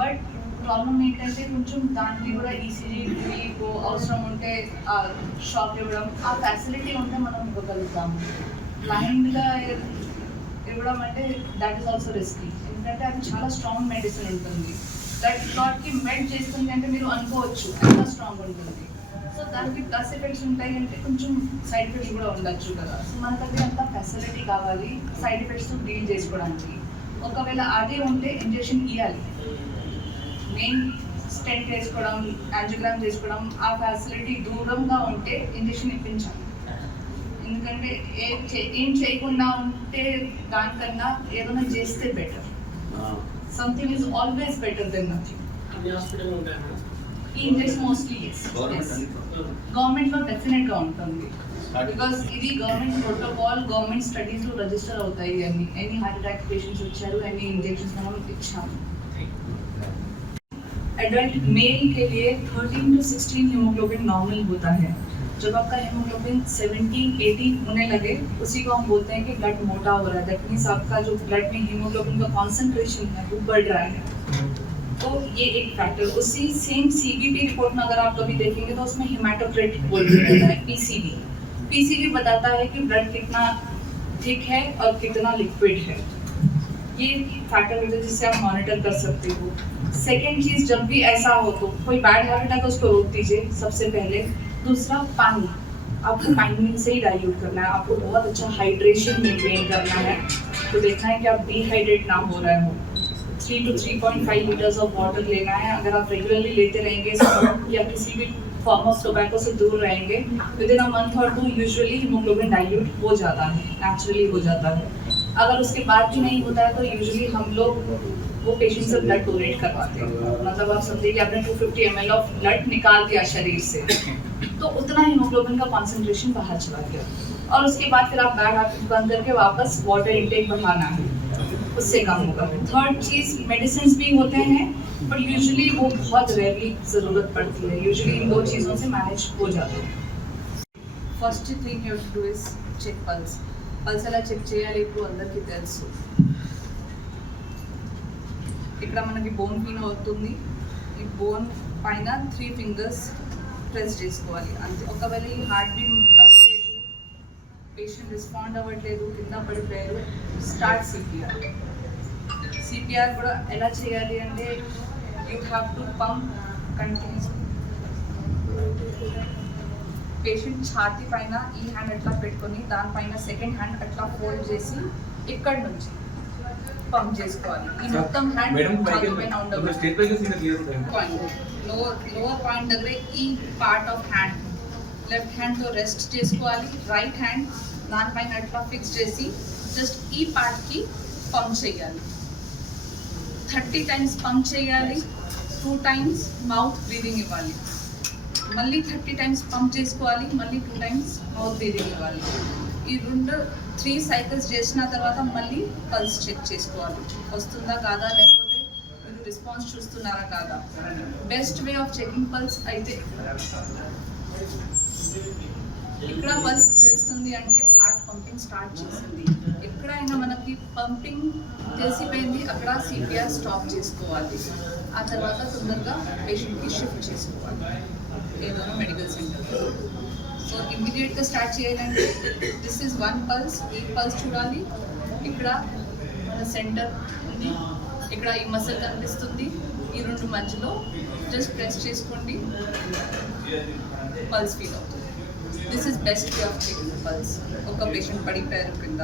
బట్ ప్రాబ్లం ఏంటంటే కొంచెం దానికి కూడా ECG అవసరం ఉంటే షాక్ ఇవ్వడం, ఆ ఫెసిలిటీ ఉంటే మనం ఇవ్వగలుగుతాము. బ్లైండ్గా ఇవ్వడం అంటే దట్ ఈస్ ఆల్సో రిస్కీ, ఎందుకంటే అది చాలా స్ట్రాంగ్ మెడిసిన్ ఉంటుంది. దట్ క్లాట్కి మెల్ట్ చేస్తుంది అంటే మీరు అనుకోవచ్చు ఎంత స్ట్రాంగ్ ఉంటుంది. సో దానికి ప్లస్ ఎఫెక్ట్స్ ఉంటాయి అంటే కొంచెం సైడ్ ఎఫెక్ట్స్ కూడా ఉండొచ్చు కదా. సో మన దగ్గర అంత ఫెసిలిటీ కావాలి సైడ్ ఎఫెక్ట్స్ డీల్ చేసుకోవడానికి. ఒకవేళ అదే ఉంటే ఇంజెక్షన్ ఇవ్వాలి, మెయిన్ స్టెంట్ వేసుకోవడం, యాంజియోగ్రామ్ చేసుకోవడం, ఆ ఫెసిలిటీ దూరంగా ఉంటే ఇంజెక్షన్ ఇప్పించాలి. ఎందుకంటే ఏం చేయకుండా ఉంటే దానికన్నా ఏదైనా చేస్తే better. Something is always better than nothing. ఈ ఇంజెక్షన్ మోస్ట్లీ గవర్నమెంట్లో డెఫినెట్గా ఉంటుంది, బికాస్ ఇది గవర్నమెంట్ ప్రోటోకాల్, గవర్నమెంట్ స్టడీస్లో రిజిస్టర్ అవుతాయి. అన్ని ఎన్ని హార్ట్ అటాక్ పేషెంట్స్ వచ్చారు, ఎన్ని ఇంజెక్షన్స్ మనం ఇచ్చాము. एडल्ट मेल के लिए 13 to 16 हीमोग्लोबिन नॉर्मल होता है. जब आपका हीमोग्लोबिन 17-18 होने लगे उसी को हम बोलते हैं कि ब्लड मोटा हो रहा है. दैट मीन्स आपका जो ब्लड में हीमोग्लोबिन का कॉन्सेंट्रेशन है वो बढ़ रहा है. तो ये एक फैक्टर. उसी सेम CBP रिपोर्ट में अगर आप कभी देखेंगे तो उसमें हेमाटोक्रिट बोलते रहता है, PCB बताता है कि ब्लड कितना थिक है और कितना लिक्विड है. ये फैक्टर होते हैं जिससे आप मॉनिटर कर सकते हो. सेकेंड चीज़, जब भी ऐसा हो तो कोई बैड हैबिट है तो उसको रोक दीजिए सबसे पहले. दूसरा, पानी आपको पानी से ही डाइल्यूट करना है. आपको बहुत अच्छा हाइड्रेशन मेंटेन करना है. तो देखना है कि आप डिहाइड्रेट ना हो रहे हो. 3 to 3.5 लीटर्स ऑफ वाटर लेना है. अगर आप रेगुलरली लेते रहेंगे या किसी भी फॉर्म ऑफ टोबैको से दूर रहेंगे, विद इन अ मंथ और 2 यूजुअली हीमोग्लोबिन डाइल्यूट हो जाता है, नेचुरली हो जाता है. अगर उसके बाद भी नहीं होता है तो यूजुअली हम लोग वो पेशेंट से ब्लड डोनेट करवाते हैं. मतलब आप समझिए कि आपने 250 ml ऑफ ब्लड निकाल दिया शरीर से, तो उतना हीमोग्लोबिन का कॉन्सेंट्रेशन बाहर चला गया. और उसके बाद फिर आप बैड हैबिट बंद करके वापस वाटर इंटेक बढ़ाना है, उससे कम होगा. थर्ड चीज़, मेडिसिन भी होते हैं बट यूजुअली वो बहुत रेयरली ज़रूरत पड़ती है. यूजुअली इन 2 चीज़ों से मैनेज हो जाते हैं. First thing you have to do is check pulse ఎలా చెక్ చేయాలి ఇప్పుడు అందరికీ తెలుసు. ఇక్కడ మనకి బోన్ పీన్ అవుతుంది, ఈ బోన్ పైన 3 ఫింగర్స్ ప్రెస్ చేసుకోవాలి అంతే. ఒకవేళ ఈ హార్ట్ బీట్ మొత్తం లేదు, పేషెంట్ రెస్పాండ్ అవ్వట్లేదు, కింద పడిపోయారు, స్టార్ట్ సిపిఆర్ కూడా ఎలా చేయాలి అంటే you have to pump continuous patient ఛాతీ పైన ఈ హ్యాండ్ అట్లా పెట్టుకొని దానిపైన సెకండ్ హ్యాండ్ అట్లా ఫోల్డ్ చేసి ఇక్కడ నుంచి పంప్ చేసుకోవాలి. ఈ మొత్తం హ్యాండ్ ఛాతీ పైన ఉండదు. లోవర్ పాయింట్ దగ్గర ఈ పార్ట్ ఆఫ్ హ్యాండ్ లెఫ్ట్ హ్యాండ్తో రెస్ట్ చేసుకోవాలి. రైట్ హ్యాండ్ దానిపైన అట్లా ఫిక్స్ చేసి జస్ట్ ఈ పార్ట్కి పంప్ చేయాలి. 30 టైమ్స్ పంప్ చేయాలి. 2 టైమ్స్ మౌత్ బ్రీదింగ్ ఇవ్వాలి. మళ్ళీ 30 టైమ్స్ పంప్ చేసుకోవాలి. మళ్ళీ 2 టైమ్స్ మౌత్ బ్రీదింగ్ ఇవ్వాలి. ఈ 3 సైకిల్స్ చేసిన తర్వాత మళ్ళీ పల్స్ చెక్ చేసుకోవాలి, వస్తుందా కాదా, లేకపోతే మీరు రెస్పాన్స్ చూస్తున్నారా కాదా. Best way of checking pulse అయితే ఇక్కడ పల్స్ చేస్తుంది అంటే హార్ట్ పంపింగ్ స్టార్ట్ చేసింది. ఎక్కడైనా మనకి పంపింగ్ తెలిసిపోయింది అక్కడ సిపిఆర్ స్టాప్ చేసుకోవాలి. ఆ తర్వాత తొందరగా పేషెంట్కి షిఫ్ట్ చేసుకోవాలి ఏదైనా మెడికల్ సెంటర్. సో ఇమ్మీడియట్గా స్టార్ట్ చేయాలంటే దిస్ ఈజ్ 1 పల్స్. ఈ పల్స్ చూడాలి. ఇక్కడ మన సెంటర్ ఉంది, ఇక్కడ ఈ మసిల్ కనిపిస్తుంది. ఈ 2 మధ్యలో జస్ట్ ప్రెస్ చేసుకోండి, పల్స్ ఫీల్ అవుతుంది. This is best way of checking pulse. ఒక పేషెంట్ పడిపోయారు కింద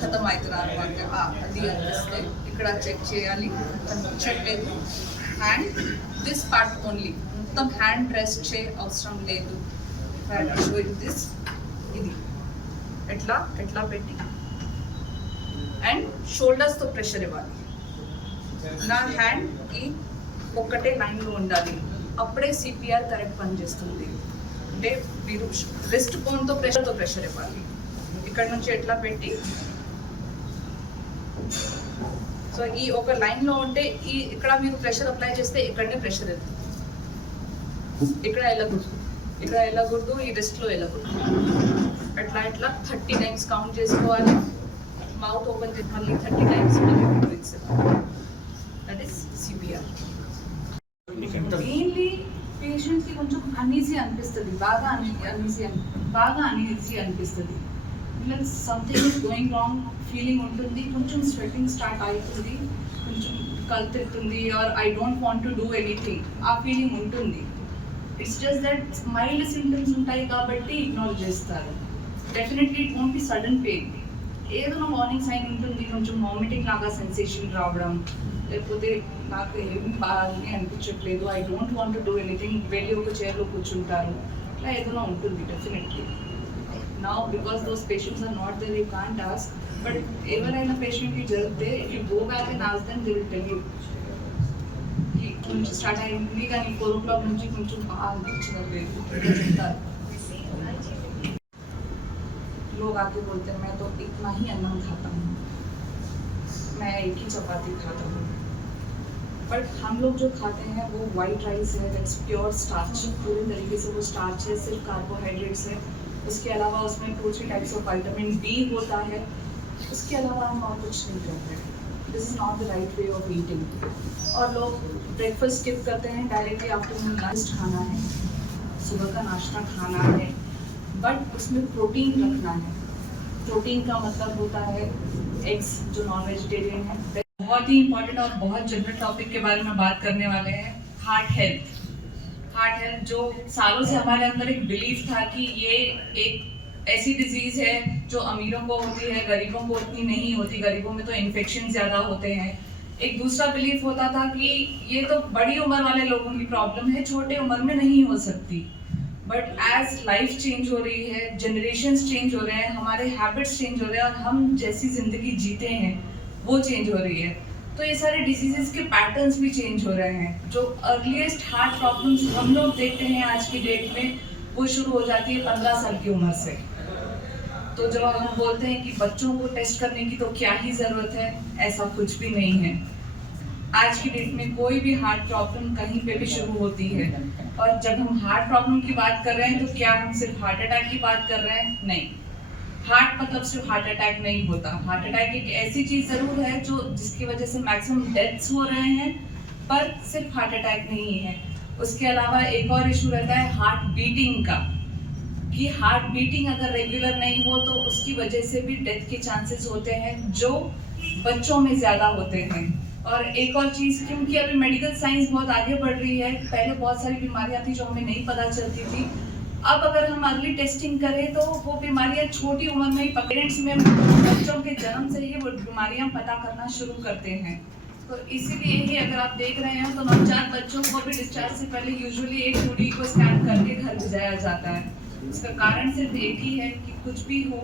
ఖతం అవుతున్నారు అంటే అది అనిపిస్తే ఇక్కడ చెక్ చేయాలి, కనిపించట్లేదు. హ్యాండ్ దిస్ పార్ట్ ఓన్లీ, మొత్తం హ్యాండ్ రెస్ట్ చే అవసరం లేదు. దిస్ ఇది ఎట్లా ఎట్లా పెట్టి అండ్ షోల్డర్స్తో ప్రెషర్ ఇవ్వాలి. నా హ్యాండ్ ఈ ఒక్కటే లైన్లో ఉండాలి, అప్పుడే సిపిఆర్ కరెక్ట్ పనిచేస్తుంది. అంటే మీరు రిస్ట్ బోన్తో ప్రెషర్ ఇవ్వాలి. ఇక్కడ నుంచి ఎట్లా పెట్టి సో ఈ ఒక లైన్లో ఉంటే ఈ ఇక్కడ మీరు ప్రెషర్ అప్లై చేస్తే ఇక్కడనే ప్రెషర్ వెళ్తుంది. ఇక్కడ వెళ్ళకూడదు, ఈ రిస్ట్లో వెళ్ళకూడదు. ఎట్లా 30 టైమ్స్ కౌంట్ చేసుకోవాలి. మౌత్ ఓపెన్ చేసి మళ్ళీ 30 times that is CPR. Mainly పేషెంట్కి కొంచెం అనీజీ అనిపిస్తుంది, బాగా అనీజీ అనిపిస్తుంది. Means something is going wrong feeling ఉంటుంది. కొంచెం స్వెట్టింగ్ స్టార్ట్ అవుతుంది, కొంచెం కలుతుంది, or I don't want to do anything ఆ ఫీలింగ్ ఉంటుంది. It's just that mild symptoms ఉంటాయి కాబట్టి ఇగ్నోర్ చేస్తారు. Definitely it won't be sudden pain. ఏదైనా వార్నింగ్ సైన్ ఉంటుంది, కొంచెం వామిటింగ్ లాగా సెన్సేషన్ రావడం, లేకపోతే నాకు ఏం బాగానే అనిపించట్లేదు, I don't want to do anything, వెళ్ళి ఒక చైర్లో కూర్చుంటారు, ఇట్లా ఏదైనా ఉంటుంది definitely. Now because those patients are not there, you can't ask. But ఎవరైనా పేషెంట్కి జరిగితే if you go back and ask them, they will tell you కొంచెం స్టార్ట్ అయింది కానీ 4 o'clock నుంచి కొంచెం బాగా అనిపించలేదు చెప్తారు. लोग आके बोलते हैं मैं तो इतना ही अन्नम खाता हूँ, मैं एक ही चपाती खाता हूँ. बट हम लोग जो खाते हैं वो वाइट राइस है, दैट्स प्योर स्टार्च, पूरे तरीके से वो स्टार्च है, सिर्फ कार्बोहाइड्रेट्स है. उसके अलावा उसमें 2-3 टाइप्स ऑफ विटामिन बी होता है. उसके अलावा हम और कुछ नहीं करते. This is not the right way of eating. और लोग ब्रेकफास्ट स्किप करते हैं, डायरेक्टली आफ्टरनून लंच खाना है, सुबह का नाश्ता खाना है, बट उसमें प्रोटीन रखना है. प्रोटीन का मतलब होता है एग्स जो नॉन वेजिटेरियन है. बहुत ही इंपॉर्टेंट और बहुत जनरल टॉपिक के बारे में बात करने वाले हैं, हार्ट हेल्थ. हार्ट हेल्थ जो सालों से हमारे अंदर एक बिलीफ था कि ये एक ऐसी डिजीज है जो अमीरों को होती है, गरीबों को उतनी नहीं होती, गरीबों में तो इन्फेक्शन ज़्यादा होते हैं. एक दूसरा बिलीफ होता था कि ये तो बड़ी उम्र वाले लोगों की प्रॉब्लम है, छोटे उम्र में नहीं हो सकती. बट एज लाइफ चेंज हो रही है, जनरेशन्स चेंज हो रहे हैं, हमारे हैबिट्स चेंज हो रहे हैं और हम जैसी ज़िंदगी जीते हैं वो चेंज हो रही है, तो ये सारे डिजीजेस के पैटर्न्स भी चेंज हो रहे हैं. जो अर्लीस्ट हार्ट प्रॉब्लम्स हम लोग देखते हैं आज की डेट में वो शुरू हो जाती है 15 साल की उम्र से. तो जब हम बोलते हैं कि बच्चों को टेस्ट करने की तो क्या ही ज़रूरत है, ऐसा कुछ भी नहीं है. आज की डेट में कोई भी हार्ट प्रॉब्लम कहीं पे भी शुरू होती है. और जब हम हार्ट प्रॉब्लम की बात कर रहे हैं तो क्या हम सिर्फ हार्ट अटैक की बात कर रहे हैं? नहीं. हार्ट मतलब सिर्फ हार्ट अटैक नहीं होता. हार्ट अटैक एक ऐसी चीज़ ज़रूर है जो जिसकी वजह से मैक्सिमम डेथ्स हो रहे हैं, पर सिर्फ हार्ट अटैक नहीं है. उसके अलावा एक और इशू रहता है हार्ट बीटिंग का, कि हार्ट बीटिंग अगर रेगुलर नहीं हो तो उसकी वजह से भी डेथ के चांसेस होते हैं, जो बच्चों में ज़्यादा होते हैं. और एक और चीज़, क्योंकि अभी मेडिकल साइंस बहुत आगे बढ़ रही है, पहले बहुत सारी बीमारियां थी जो हमें नहीं पता चलती थी, अब अगर हम अर्ली टेस्टिंग करें तो वो बीमारियां छोटी उम्र में ही पेरेंट्स में बच्चों के जन्म से ही वो बीमारियां पता करना शुरू करते हैं। तो इसीलिए ही अगर आप देख रहे हैं तो नवजात बच्चों को भी डिस्चार्ज से पहले यूजुअली एक टूडी को स्कैन करके घर भेजाया जाता है। उसका कारण सिर्फ एक ही है कि कुछ भी हो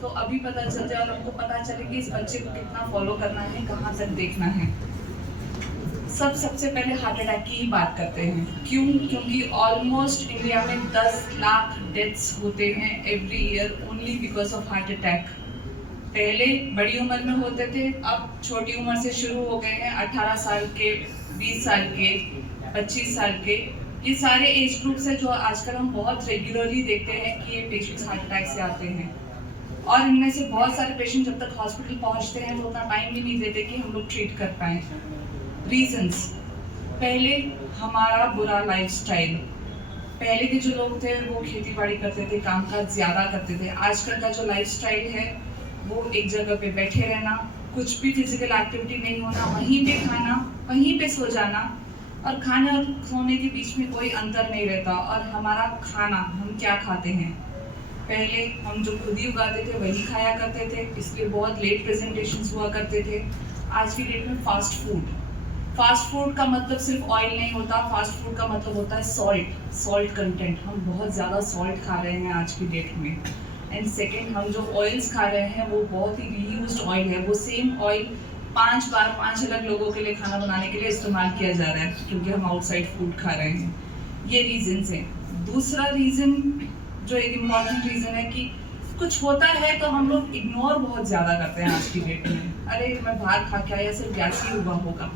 तो अभी पता चल जाए और हमको पता चले कि इस बच्चे को कितना फॉलो करना है, कहाँ तक देखना है। सबसे पहले हार्ट अटैक की ही बात करते हैं। क्यों? क्योंकि ऑलमोस्ट इंडिया में 10 लाख डेथ्स होते हैं every year only because of heart attack. पहले बड़ी उम्र में होते थे, अब छोटी उम्र से शुरू हो गए हैं। 18 साल के, 20 साल के, 25 साल के, ये सारे एज ग्रुप्स है जो आजकल हम बहुत रेगुलरली देखते हैं कि ये पेशेंट्स हार्ट अटैक से आते हैं। और इनमें से बहुत सारे पेशेंट जब तक हॉस्पिटल पहुंचते हैं तो उतना टाइम भी नहीं देते कि हम लोग ट्रीट कर पाएँ। रीजंस, पहले हमारा बुरा लाइफस्टाइल। पहले के जो लोग थे वो खेती बाड़ी करते थे, कामकाज ज़्यादा करते थे। आजकल का जो लाइफस्टाइल है वो एक जगह पे बैठे रहना, कुछ भी फिजिकल एक्टिविटी नहीं होना, वहीं पे खाना, वहीं पे सो जाना, और खाने और सोने के बीच में कोई अंतर नहीं रहता। और हमारा खाना, हम क्या खाते हैं, पहले हम जो खुद ही उगाते थे वही खाया करते थे, इसलिए बहुत लेट प्रेजेंटेशंस हुआ करते थे। आज की डेट में फास्ट फूड का मतलब सिर्फ ऑयल नहीं होता, फास्ट फूड का मतलब होता है सॉल्ट कंटेंट। हम बहुत ज़्यादा सॉल्ट खा रहे हैं आज की डेट में। एंड सेकेंड, हम जो ऑयल्स खा रहे हैं वो बहुत ही रीयूज्ड ऑयल है। वो सेम ऑयल 5 बार 5 अलग लोगों के लिए खाना बनाने के लिए इस्तेमाल किया जा रहा है क्योंकि हम आउटसाइड फूड खा रहे हैं। ये रीजंस हैं। दूसरा रीज़न जो एक इम्पॉर्टेंट रीज़न है कि कुछ होता है तो हम लोग इग्नोर बहुत ज़्यादा करते हैं आज की डेट में। अरे मैं बाहर खा के आया, सिर्फ गैस ही हुआ होगा,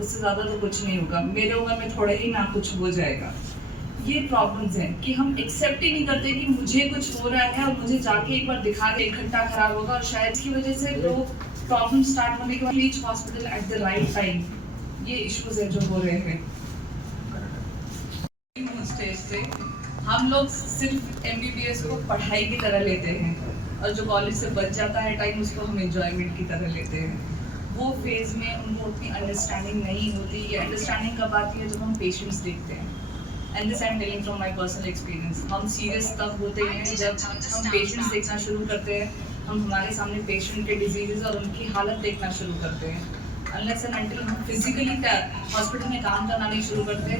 उससे ज़्यादा तो कुछ नहीं होगा, मेरे उम्र में थोड़ा ही ना कुछ हो जाएगा। ये प्रॉब्लम्स हैं कि हम एक्सेप्ट ही नहीं करते कि मुझे कुछ हो रहा है और मुझे जाके एक बार दिखा दे, 1 घंटा खराब होगा। और शायद इसकी वजह से लोग प्रॉब्लम स्टार्ट होने के बाद reach hospital at the right time. ये इश्यूज है जो हो रहे हैं। स्टेज से हम लोग सिर्फ MBBS को पढ़ाई की तरह लेते हैं और जो कॉलेज से बच जाता है टाइम उसको हम एंजॉयमेंट की तरह लेते हैं। वो फेज में उनको उतनी अंडरस्टैंडिंग नहीं होती। ये अंडरस्टैंडिंग कब आती है? जब हम पेशेंट्स देखते हैं। And this I am telling from my personal experience. हम सीरियस तब होते हैं जब हम पेशेंट्स देखना शुरू करते हैं, हम हमारे सामने पेशेंट के डिजीजेज और उनकी हालत देखना शुरू करते हैं। अनलेस एंड अनटिल हम फिजिकली हॉस्पिटल में काम करना नहीं शुरू करते,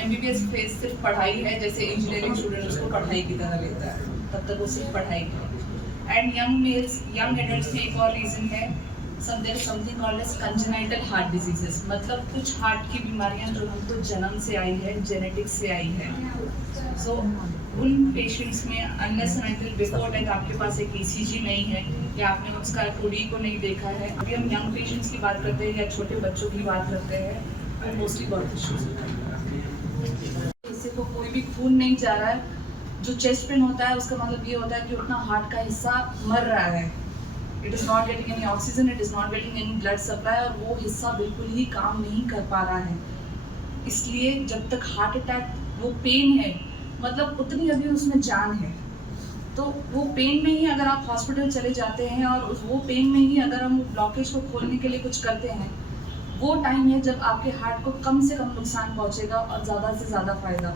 MBBS फेज सिर्फ पढ़ाई है। जैसे इंजीनियरिंग स्टूडेंट उसको पढ़ाई की तरह लेता है, तब तक वो सिर्फ पढ़ाई की। एंड यंग एडल्ट्स में एक और रीज़न है, something called as congenital heart diseases. मतलब कुछ हार्ट की बीमारियां जो हमको जन्म से आई है, जेनेटिक्स से आई है। सो उन पेशेंट्स में unless and until before death आपके पास एक ECG नहीं है या आपने उसका टूडी को नहीं देखा है, अभी हम यंग पेशेंट्स की बात करते हैं या छोटे बच्चों की बात करते हैं, वो मोस्टली बर्थ इश्यूज होते हैं। किसी को कोई भी खून नहीं जा रहा है, जो चेस्ट पेन होता है उसका मतलब ये होता है कि उतना हार्ट का हिस्सा मर रहा है। It is not getting any oxygen, it is not getting any blood supply, और वो हिस्सा बिल्कुल ही काम नहीं कर पा रहा है। इसलिए जब तक हार्ट अटैक, वो पेन है, मतलब उतनी अभी उसमें जान है, तो वो पेन में ही अगर आप हॉस्पिटल चले जाते हैं और वो पेन में ही अगर हम ब्लॉकेज को खोलने के लिए कुछ करते हैं, वो टाइम है जब आपके हार्ट को कम से कम नुकसान पहुंचेगा और ज़्यादा से ज़्यादा फ़ायदा।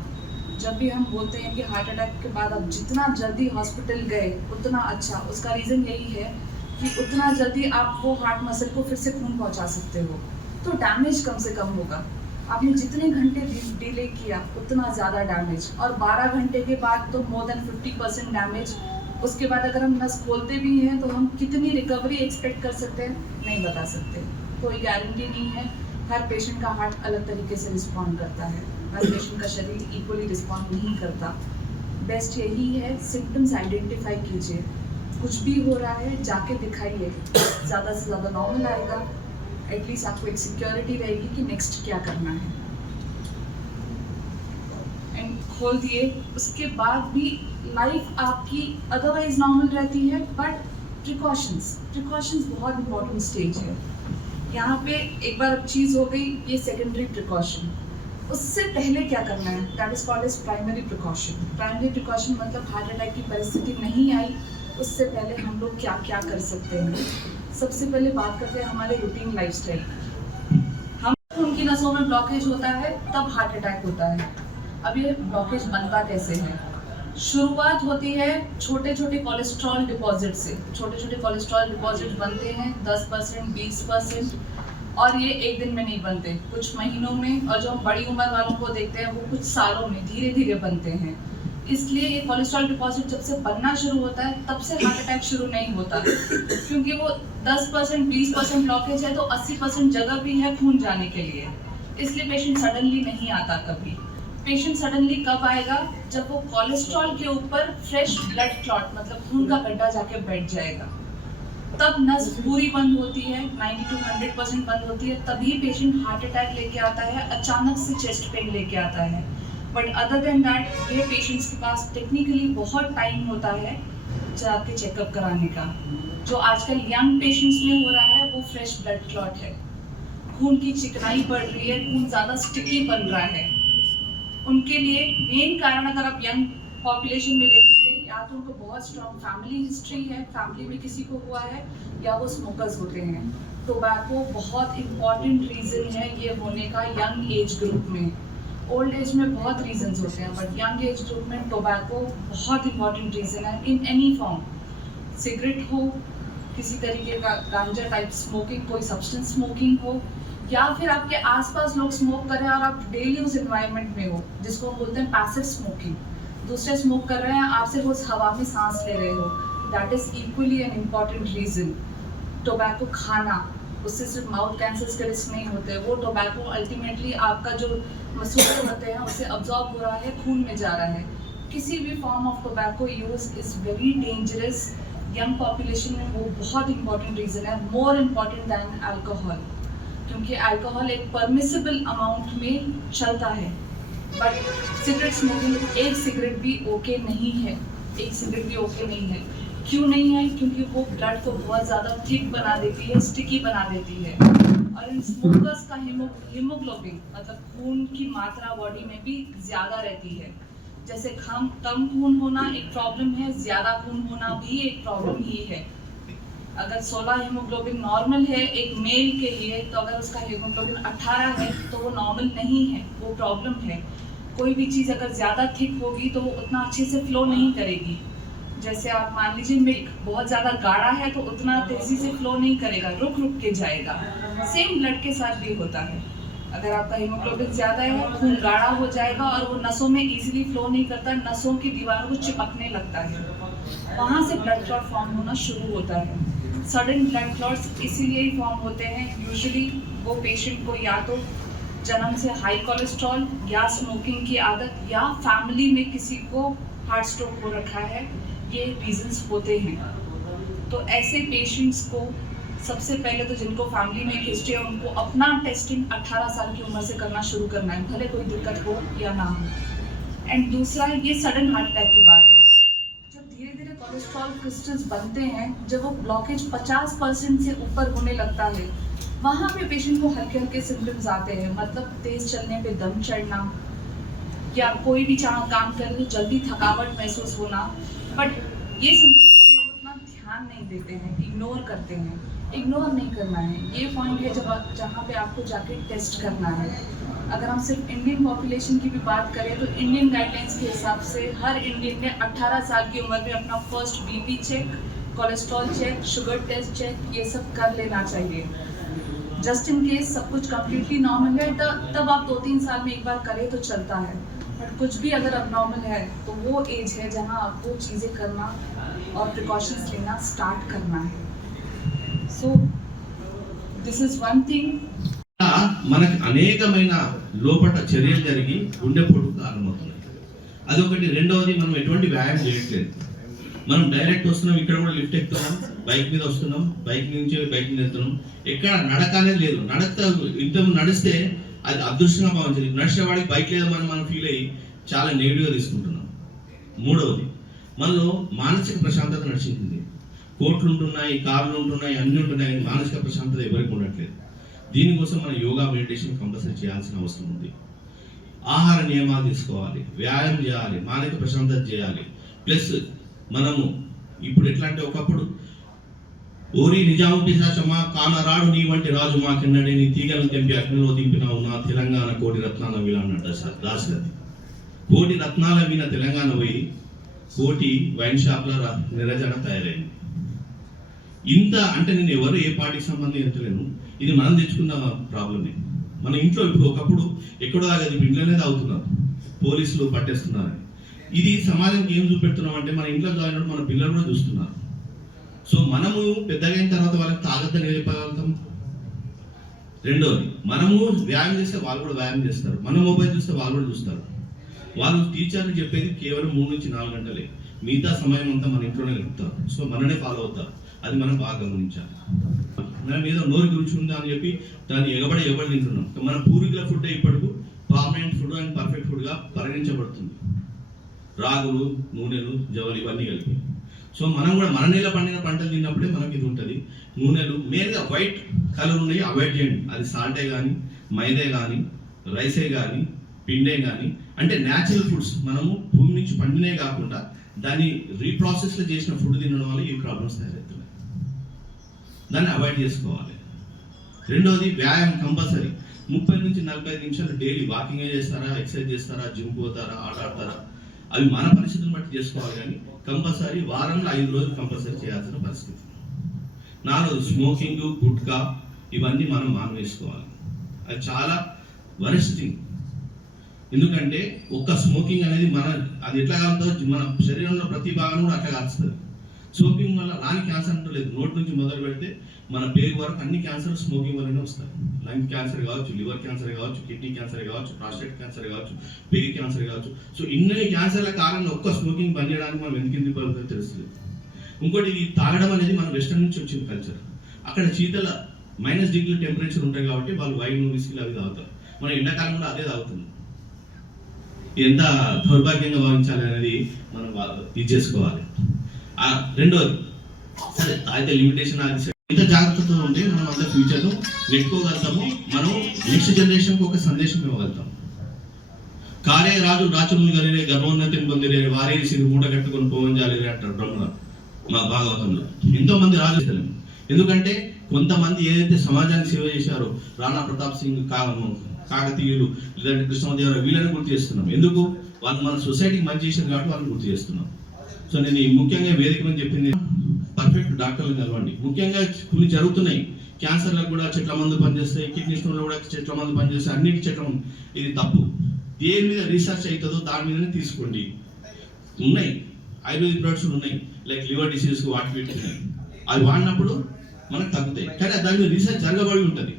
जब भी हम बोलते हैं कि हार्ट अटैक के बाद आप जितना जल्दी हॉस्पिटल गए उतना अच्छा, उसका रीज़न यही है कि उतना जल्दी आप वो हार्ट मसल को फिर से खून पहुंचा सकते हो, तो डैमेज कम से कम होगा। आपने जितने घंटे डिले किया उतना ज़्यादा डैमेज, और 12 घंटे के बाद तो मोर देन 50% डैमेज। उसके बाद अगर हम नस खोलते भी हैं तो हम कितनी रिकवरी एक्सपेक्ट कर सकते हैं, नहीं बता सकते, कोई गारंटी नहीं है। हर पेशेंट का हार्ट अलग तरीके से रिस्पॉन्ड करता है, हर पेशेंट का शरीर इक्वली रिस्पॉन्ड नहीं करता। बेस्ट यही है, सिम्टम्स आइडेंटिफाई कीजिए, कुछ भी हो रहा है जाके दिखाइए, ज़्यादा से ज़्यादा नॉर्मल आएगा, एटलीस्ट आपको एक सिक्योरिटी रहेगी कि नेक्स्ट क्या करना है। एंड खोल दिए, उसके बाद भी लाइफ आपकी अदरवाइज नॉर्मल रहती है, बट प्रिकॉशंस बहुत इंपॉर्टेंट स्टेज है। यहाँ पे एक बार अब चीज़ हो गई, ये सेकेंडरी प्रिकॉशन। उससे पहले क्या करना है, that is called as primary precaution. Primary precaution मतलब हार्ट अटैक की परिस्थिति नहीं आई उससे पहले हम लोग क्या क्या कर सकते हैं। सबसे पहले बात करते हैं हमारे रूटीन लाइफस्टाइल। हम उनकी नसों में ब्लॉकेज होता है तब हार्ट अटैक होता है। अब ये ब्लॉकेज बनता कैसे है? शुरुआत होती है छोटे छोटे कोलेस्ट्रॉल डिपॉजिट से। छोटे छोटे कोलेस्ट्रॉल डिपॉजिट बनते हैं 10%, 20%, और ये एक दिन में नहीं बनते, कुछ महीनों में, और जो हम बड़ी उम्र वालों को देखते हैं वो कुछ सालों में धीरे धीरे बनते हैं। इसलिए ये कोलेस्ट्रॉल डिपॉजिट जब से बनना शुरू होता है तब से हार्ट अटैक शुरू नहीं होता, क्योंकि वो 10%, 20% ब्लॉकेज है तो 80% जगह भी है खून जाने के लिए। इसलिए पेशेंट सडनली नहीं आता कभी। पेशेंट सडनली कब आएगा? जब वो कोलेस्ट्रॉल के ऊपर फ्रेश ब्लड क्लॉट, मतलब खून का गड्ढा जाके बैठ जाएगा, तब नस पूरी बंद होती है, 90 to 100% बंद होती है, तभी पेशेंट हार्ट अटैक लेके आता है, अचानक से चेस्ट पेन लेके आता है। बट अदर देन दैट ये पेशेंट्स के पास टेक्निकली बहुत टाइम होता है जाके चेकअप कराने का। जो आजकल यंग पेशेंट्स में हो रहा है वो फ्रेश ब्लड क्लॉट है, खून की चिकनाई बढ़ रही है, खून ज़्यादा स्टिकी बन रहा है। उनके लिए मेन कारण अगर आप यंग पॉपुलेशन में देखेंगे, या तो उनको बहुत स्ट्रॉन्ग फैमिली हिस्ट्री है, फैमिली में किसी को हुआ है, या वो स्मोकर्स होते हैं। टोबैको बहुत इम्पॉर्टेंट रीज़न है ये होने का यंग एज ग्रुप में। ओल्ड एज में बहुत रीजंस होते हैं, बट यंग एज ग्रुप में टोबैको बहुत इंपॉर्टेंट रीज़न है इन एनी फॉर्म। सिगरेट हो, किसी तरीके का गांजा टाइप स्मोकिंग, कोई सब्सटेंस स्मोकिंग हो, या फिर आपके आसपास लोग स्मोक कर रहे हैं और आप डेली उस एनवायरनमेंट में हो, जिसको हम बोलते हैं पैसिव स्मोकिंग। दूसरे स्मोक कर रहे हैं, आप सिर्फ उस हवा में सांस ले रहे हो, that is equally an important reason. Tobacco खाना, उससे सिर्फ माउथ कैंसर्स के रिस्क नहीं होते, वो टोबैको अल्टीमेटली आपका जो मसूड़े होते हैं उससे अब्जॉर्ब हो रहा है, खून में जा रहा है। किसी भी form of tobacco use is very dangerous. Young population में वो बहुत इंपॉर्टेंट रीज़न है, मोर इम्पॉर्टेंट दैन अल्कोहल, क्योंकि अल्कोहल एक परमिसिबल अमाउंट में चलता है। बट सिगरेट स्मोकिंग, एक सिगरेट भी ओके नहीं है, एक सिगरेट भी ओके नहीं है। क्यों नहीं है? क्योंकि वो ब्लड को बहुत ज़्यादा थिक बना देती है, स्टिकी बना देती है। और इन स्मोकर्स का हीमोग्लोबिन, मतलब खून की मात्रा बॉडी में भी ज़्यादा रहती है। जैसे कम खून होना एक प्रॉब्लम है, ज़्यादा खून होना भी एक प्रॉब्लम ही है। अगर 16 हीमोग्लोबिन नॉर्मल है एक मेल के लिए, तो अगर उसका हीमोग्लोबिन 18 है तो वो नॉर्मल नहीं है, वो प्रॉब्लम है। कोई भी चीज़ अगर ज़्यादा थिक होगी तो वो उतना अच्छे से फ्लो नहीं करेगी। जैसे आप मान लीजिए मिल्क बहुत ज़्यादा गाढ़ा है तो उतना तेज़ी से फ्लो नहीं करेगा, रुक रुक के जाएगा। सेम ब्लड के साथ भी होता है, अगर आपका हीमोग्लोबिन ज़्यादा है, खून गाढ़ा हो जाएगा और वो नसों में इजीली फ्लो नहीं करता, नसों की दीवारों को चिपकने लगता है, वहाँ से ब्लड क्लॉट फॉर्म होना शुरू होता है। सडन ब्लड क्लॉट्स इसीलिए ही फॉर्म होते हैं। यूजुअली वो पेशेंट को या तो जन्म से हाई कोलेस्ट्रॉल या स्मोकिंग की आदत, या फैमिली में किसी को हार्ट स्ट्रोक हो रखा है, ये रीजंस होते हैं। तो ऐसे पेशेंट्स को सबसे पहले तो जिनको फैमिली में एक हिस्ट्री है उनको अपना टेस्टिंग 18 साल की उम्र से करना शुरू करना है, भले कोई दिक्कत हो या ना हो। एंड दूसरा ये सडन हार्ट अटैक की बात है। जब धीरे धीरे कोलेस्ट्रॉल क्रिस्टल्स बनते हैं, जब वो ब्लॉकेज 50% से ऊपर होने लगता है, वहाँ पे पेशेंट को हल्के हल्के सिम्टम्स आते हैं, मतलब तेज चलने पे दम चढ़ना, या कोई भी काम करें तो जल्दी थकावट महसूस होना। बट ये सिम्टम्स को हम लोग उतना ध्यान नहीं देते हैं, इग्नोर करते हैं। इग्नोर नहीं करना है, ये पॉइंट है जहाँ पे आपको जाके टेस्ट करना है। अगर हम सिर्फ इंडियन पॉपुलेशन की भी बात करें तो इंडियन गाइडलाइंस के हिसाब से हर इंडियन ने 18 साल की उम्र में अपना first BP check, cholesterol check, sugar test check, ये सब कर लेना चाहिए। जस्ट इन केस सब कुछ कम्प्लीटली नॉर्मल है तब आप 2-3 साल में एक बार करें तो चलता है। बट कुछ भी अगर अबनॉर्मल है तो वो एज है जहाँ आपको चीज़ें करना और प्रिकॉशंस लेना स्टार्ट करना है। So this is one thing. మనకి అనేకమైన లోపట చర్యలు జరిగి గుండెపోటు కారణమవుతున్నాయి. అదొకటి. రెండవది, మనం ఎటువంటి వ్యాయామం చేయట్లేదు. మనం డైరెక్ట్ వస్తున్నాం, ఇక్కడ కూడా లిఫ్ట్ ఎక్కుతున్నాం, బైక్ మీద వస్తున్నాం, బైక్ నుంచి బైక్ మీద వెళ్తున్నాం, ఎక్కడ నడక అనేది లేదు. ఇంత నడిస్తే అది అదృష్టంగా భావించాలి. నడిచేవాడికి బైక్ లేదని మనం ఫీల్ అయ్యి చాలా నెగిటివ్గా తీసుకుంటున్నాం. మూడవది, మనలో మానసిక ప్రశాంతత నడిచింది. కోట్లు ఉంటున్నాయి, కార్లు ఉంటున్నాయి, అన్నీ ఉంటున్నాయి, మానసిక ప్రశాంతత ఎవరికి ఉండట్లేదు. దీనికోసం మనం యోగా మెడిటేషన్ కంపల్సరీ చేయాల్సిన అవసరం ఉంది. ఆహార నియమాలు తీసుకోవాలి, వ్యాయామం చేయాలి, మానసిక ప్రశాంతత చేయాలి. ప్లస్ మనము ఇప్పుడు ఎట్లా అంటే, ఒకప్పుడు ఓరి నిజాము పిశాచమా కానరాడు నీ వంటి రాజు మాకెన్నడే, నీ తీగలను తెంపి అగ్నిలో దింపినావు నా తెలంగాణ కోటి రత్నాల వీణ అన్నట్టు దాశరథి. కోటి రత్నాల వీణ తెలంగాణ పోయి కోటి వైన్ షాప్ల నిరజన తయారైంది. ఇంత అంటే నేను ఎవరు ఏ పార్టీకి సంబంధించలేను, ఇది మనం తెచ్చుకున్న ప్రాబ్లమే. మన ఇంట్లో ఇప్పుడు ఒకప్పుడు ఎక్కడో తాగేది ఇంట్లోనే తాగుతున్నారు, పోలీసులు పట్టేస్తున్నారు. ఇది సమాజంకి ఏం చూపెడుతున్నాం అంటే మన ఇంట్లో తాగినప్పుడు మన పిల్లలు కూడా చూస్తున్నారు. సో మనము పెద్దగా అయిన తర్వాత వాళ్ళకి తాగద్దని చెప్పగలుగుతాం. రెండోది, మనము వ్యాయామం చేస్తే వాళ్ళు కూడా వ్యాయామం చేస్తారు, మనం మొబైల్ చూస్తే వాళ్ళు కూడా చూస్తారు. వాళ్ళు టీచర్లు చెప్పేది కేవలం 3 నుంచి 4 గంటలే, మిగతా సమయం అంతా మన ఇంట్లోనే గడుపుతారు. సో మననే ఫాలో అవుతారు, అది మనం బాగా గమనించాలి. మనం ఏదో నోరు గురించి ఉందా అని చెప్పి దాన్ని ఎగబడి తింటున్నాం. మన పూర్వీకుల ఫుడ్ ఇప్పటికు పర్మనెంట్ ఫుడ్ అండ్ పర్ఫెక్ట్ ఫుడ్గా పరిగణించబడుతుంది. రాగులు, నూనెలు, జవలు ఇవన్నీ కలిపి. సో మనం కూడా మన నేల పండిన పంటలు తిన్నప్పుడే మనకి ఇది ఉంటుంది. నూనెలు మెయిన్గా వైట్ కలర్ ఉన్నాయి, అవాయిడ్ చేయండి. అది సాల్టే కానీ, మైదే కానీ, రైసే కానీ, పిండే కానీ, అంటే న్యాచురల్ ఫుడ్స్ మనము భూమి నుంచి పండినే కాకుండా దాన్ని రీప్రాసెస్లో చేసిన ఫుడ్ తినడం వల్ల ఈ ప్రాబ్లమ్స్ తయారవుతున్నాయి. దాన్ని అవాయిడ్ చేసుకోవాలి. రెండోది, వ్యాయామం కంపల్సరీ. 30 నుంచి 45 నిమిషాలు డైలీ వాకింగ్ చేస్తారా, ఎక్సర్సైజ్ చేస్తారా, జిమ్ పోతారా, ఆట ఆడతారా, అవి మన పరిస్థితిని బట్టి చేసుకోవాలి. కానీ కంపల్సరీ వారంలో 5 రోజులు కంపల్సరీ చేయాల్సిన పరిస్థితి. 4, స్మోకింగ్, గుట్కా ఇవన్నీ మనం మానేసుకోవాలి. అది చాలా వరస్ట్ థింగ్. ఎందుకంటే ఒక్క స్మోకింగ్ అనేది అది ఎట్లా కాలుతుందో మన శరీరంలో ప్రతి భాగం కూడా అట్లా కాలుస్తుంది. స్మోకింగ్ వల్ల రాని క్యాన్సర్ అంటూ లేదు. నోటి నుంచి మొదలు పెడితే మన పేరు వరకు అన్ని క్యాన్సర్ స్మోకింగ్ వల్లనే వస్తాయి. లంగ్ క్యాన్సర్ కావచ్చు, లివర్ క్యాన్సర్ కావచ్చు, కిడ్నీ క్యాన్సర్ కావచ్చు, ప్రాస్టేట్ క్యాన్సర్ కావచ్చు, పేగు క్యాన్సర్ కావచ్చు. సో ఇన్ని క్యాన్సర్ల కారణంగా ఒక్క స్మోకింగ్ బంద్ చేయడానికి మనం ఎందుకు పడుతుందో తెలుస్తుంది. ఇంకోటి, ఇది తాగడం అనేది మన వెస్టర్న్ నుంచి వచ్చిన కల్చర్. అక్కడ శీతల -డిగ్రీ టెంపరేచర్ ఉంటాయి కాబట్టి వాళ్ళు వైన్, విస్కీలు అవి తాగుతారు. మనం ఎండాకాలం కూడా అదే తాగుతున్నాం. ఎంత దౌర్భాగ్యంగా భావించాలి అనేది మనం ఇది చేసుకోవాలి. రెండోది, సరే అయితే లిమిటేషన్ అది ఇంత జాగ్రత్తతో ఉంటే మనం అంత ఫ్యూచర్ను నెట్టుకోగలుగుతాము. మనం నెక్స్ట్ జనరేషన్కి ఒక సందేశం ఇవ్వగలుగుతాం. కారే రాజు రాచములు గలిరే గర్వోన్నతిని పొందిరే వారే సిరి మూట కట్టుకొని పోవంజాలిరే అంటారు బ్రహ్మ మా భాగవతంలో. ఎంతో మంది రాజు, ఎందుకంటే కొంతమంది ఏదైతే సమాజానికి సేవ చేశారో, రాణా ప్రతాప్ సింగ్, కాకతీయులు, లేదంటే కృష్ణదేవరాయలు, వీళ్ళని గుర్తు చేస్తున్నాం. ఎందుకు? వాళ్ళు మన సొసైటీకి మంచి చేశారు కాబట్టి వాళ్ళని గుర్తు చేస్తున్నాం. సో నేను ముఖ్యంగా వేదిక మీద చెప్పింది, పర్ఫెక్ట్ డాక్టర్లు కలవండి. ముఖ్యంగా కొన్ని జరుగుతున్నాయి, క్యాన్సర్లకు కూడా చెట్ల మందు పనిచేస్తాయి, కిడ్నీ స్టోన్లో కూడా చెట్ల మందు పనిచేస్తాయి, అన్నిటి చెట్ల మందు. ఇది తప్పు. దేని మీద రీసెర్చ్ అవుతుందో దాని మీదనే తీసుకోండి. ఉన్నాయి ఆయుర్వేదిక్ ప్రొడక్ట్స్ ఉన్నాయి, లైక్ లివర్ డిసీజ్కి వాటి ఉన్నాయి. అవి వాడినప్పుడు మనకు తగ్గుతాయి, కానీ దాని మీద రీసెర్చ్ జరగబడి ఉంటుంది.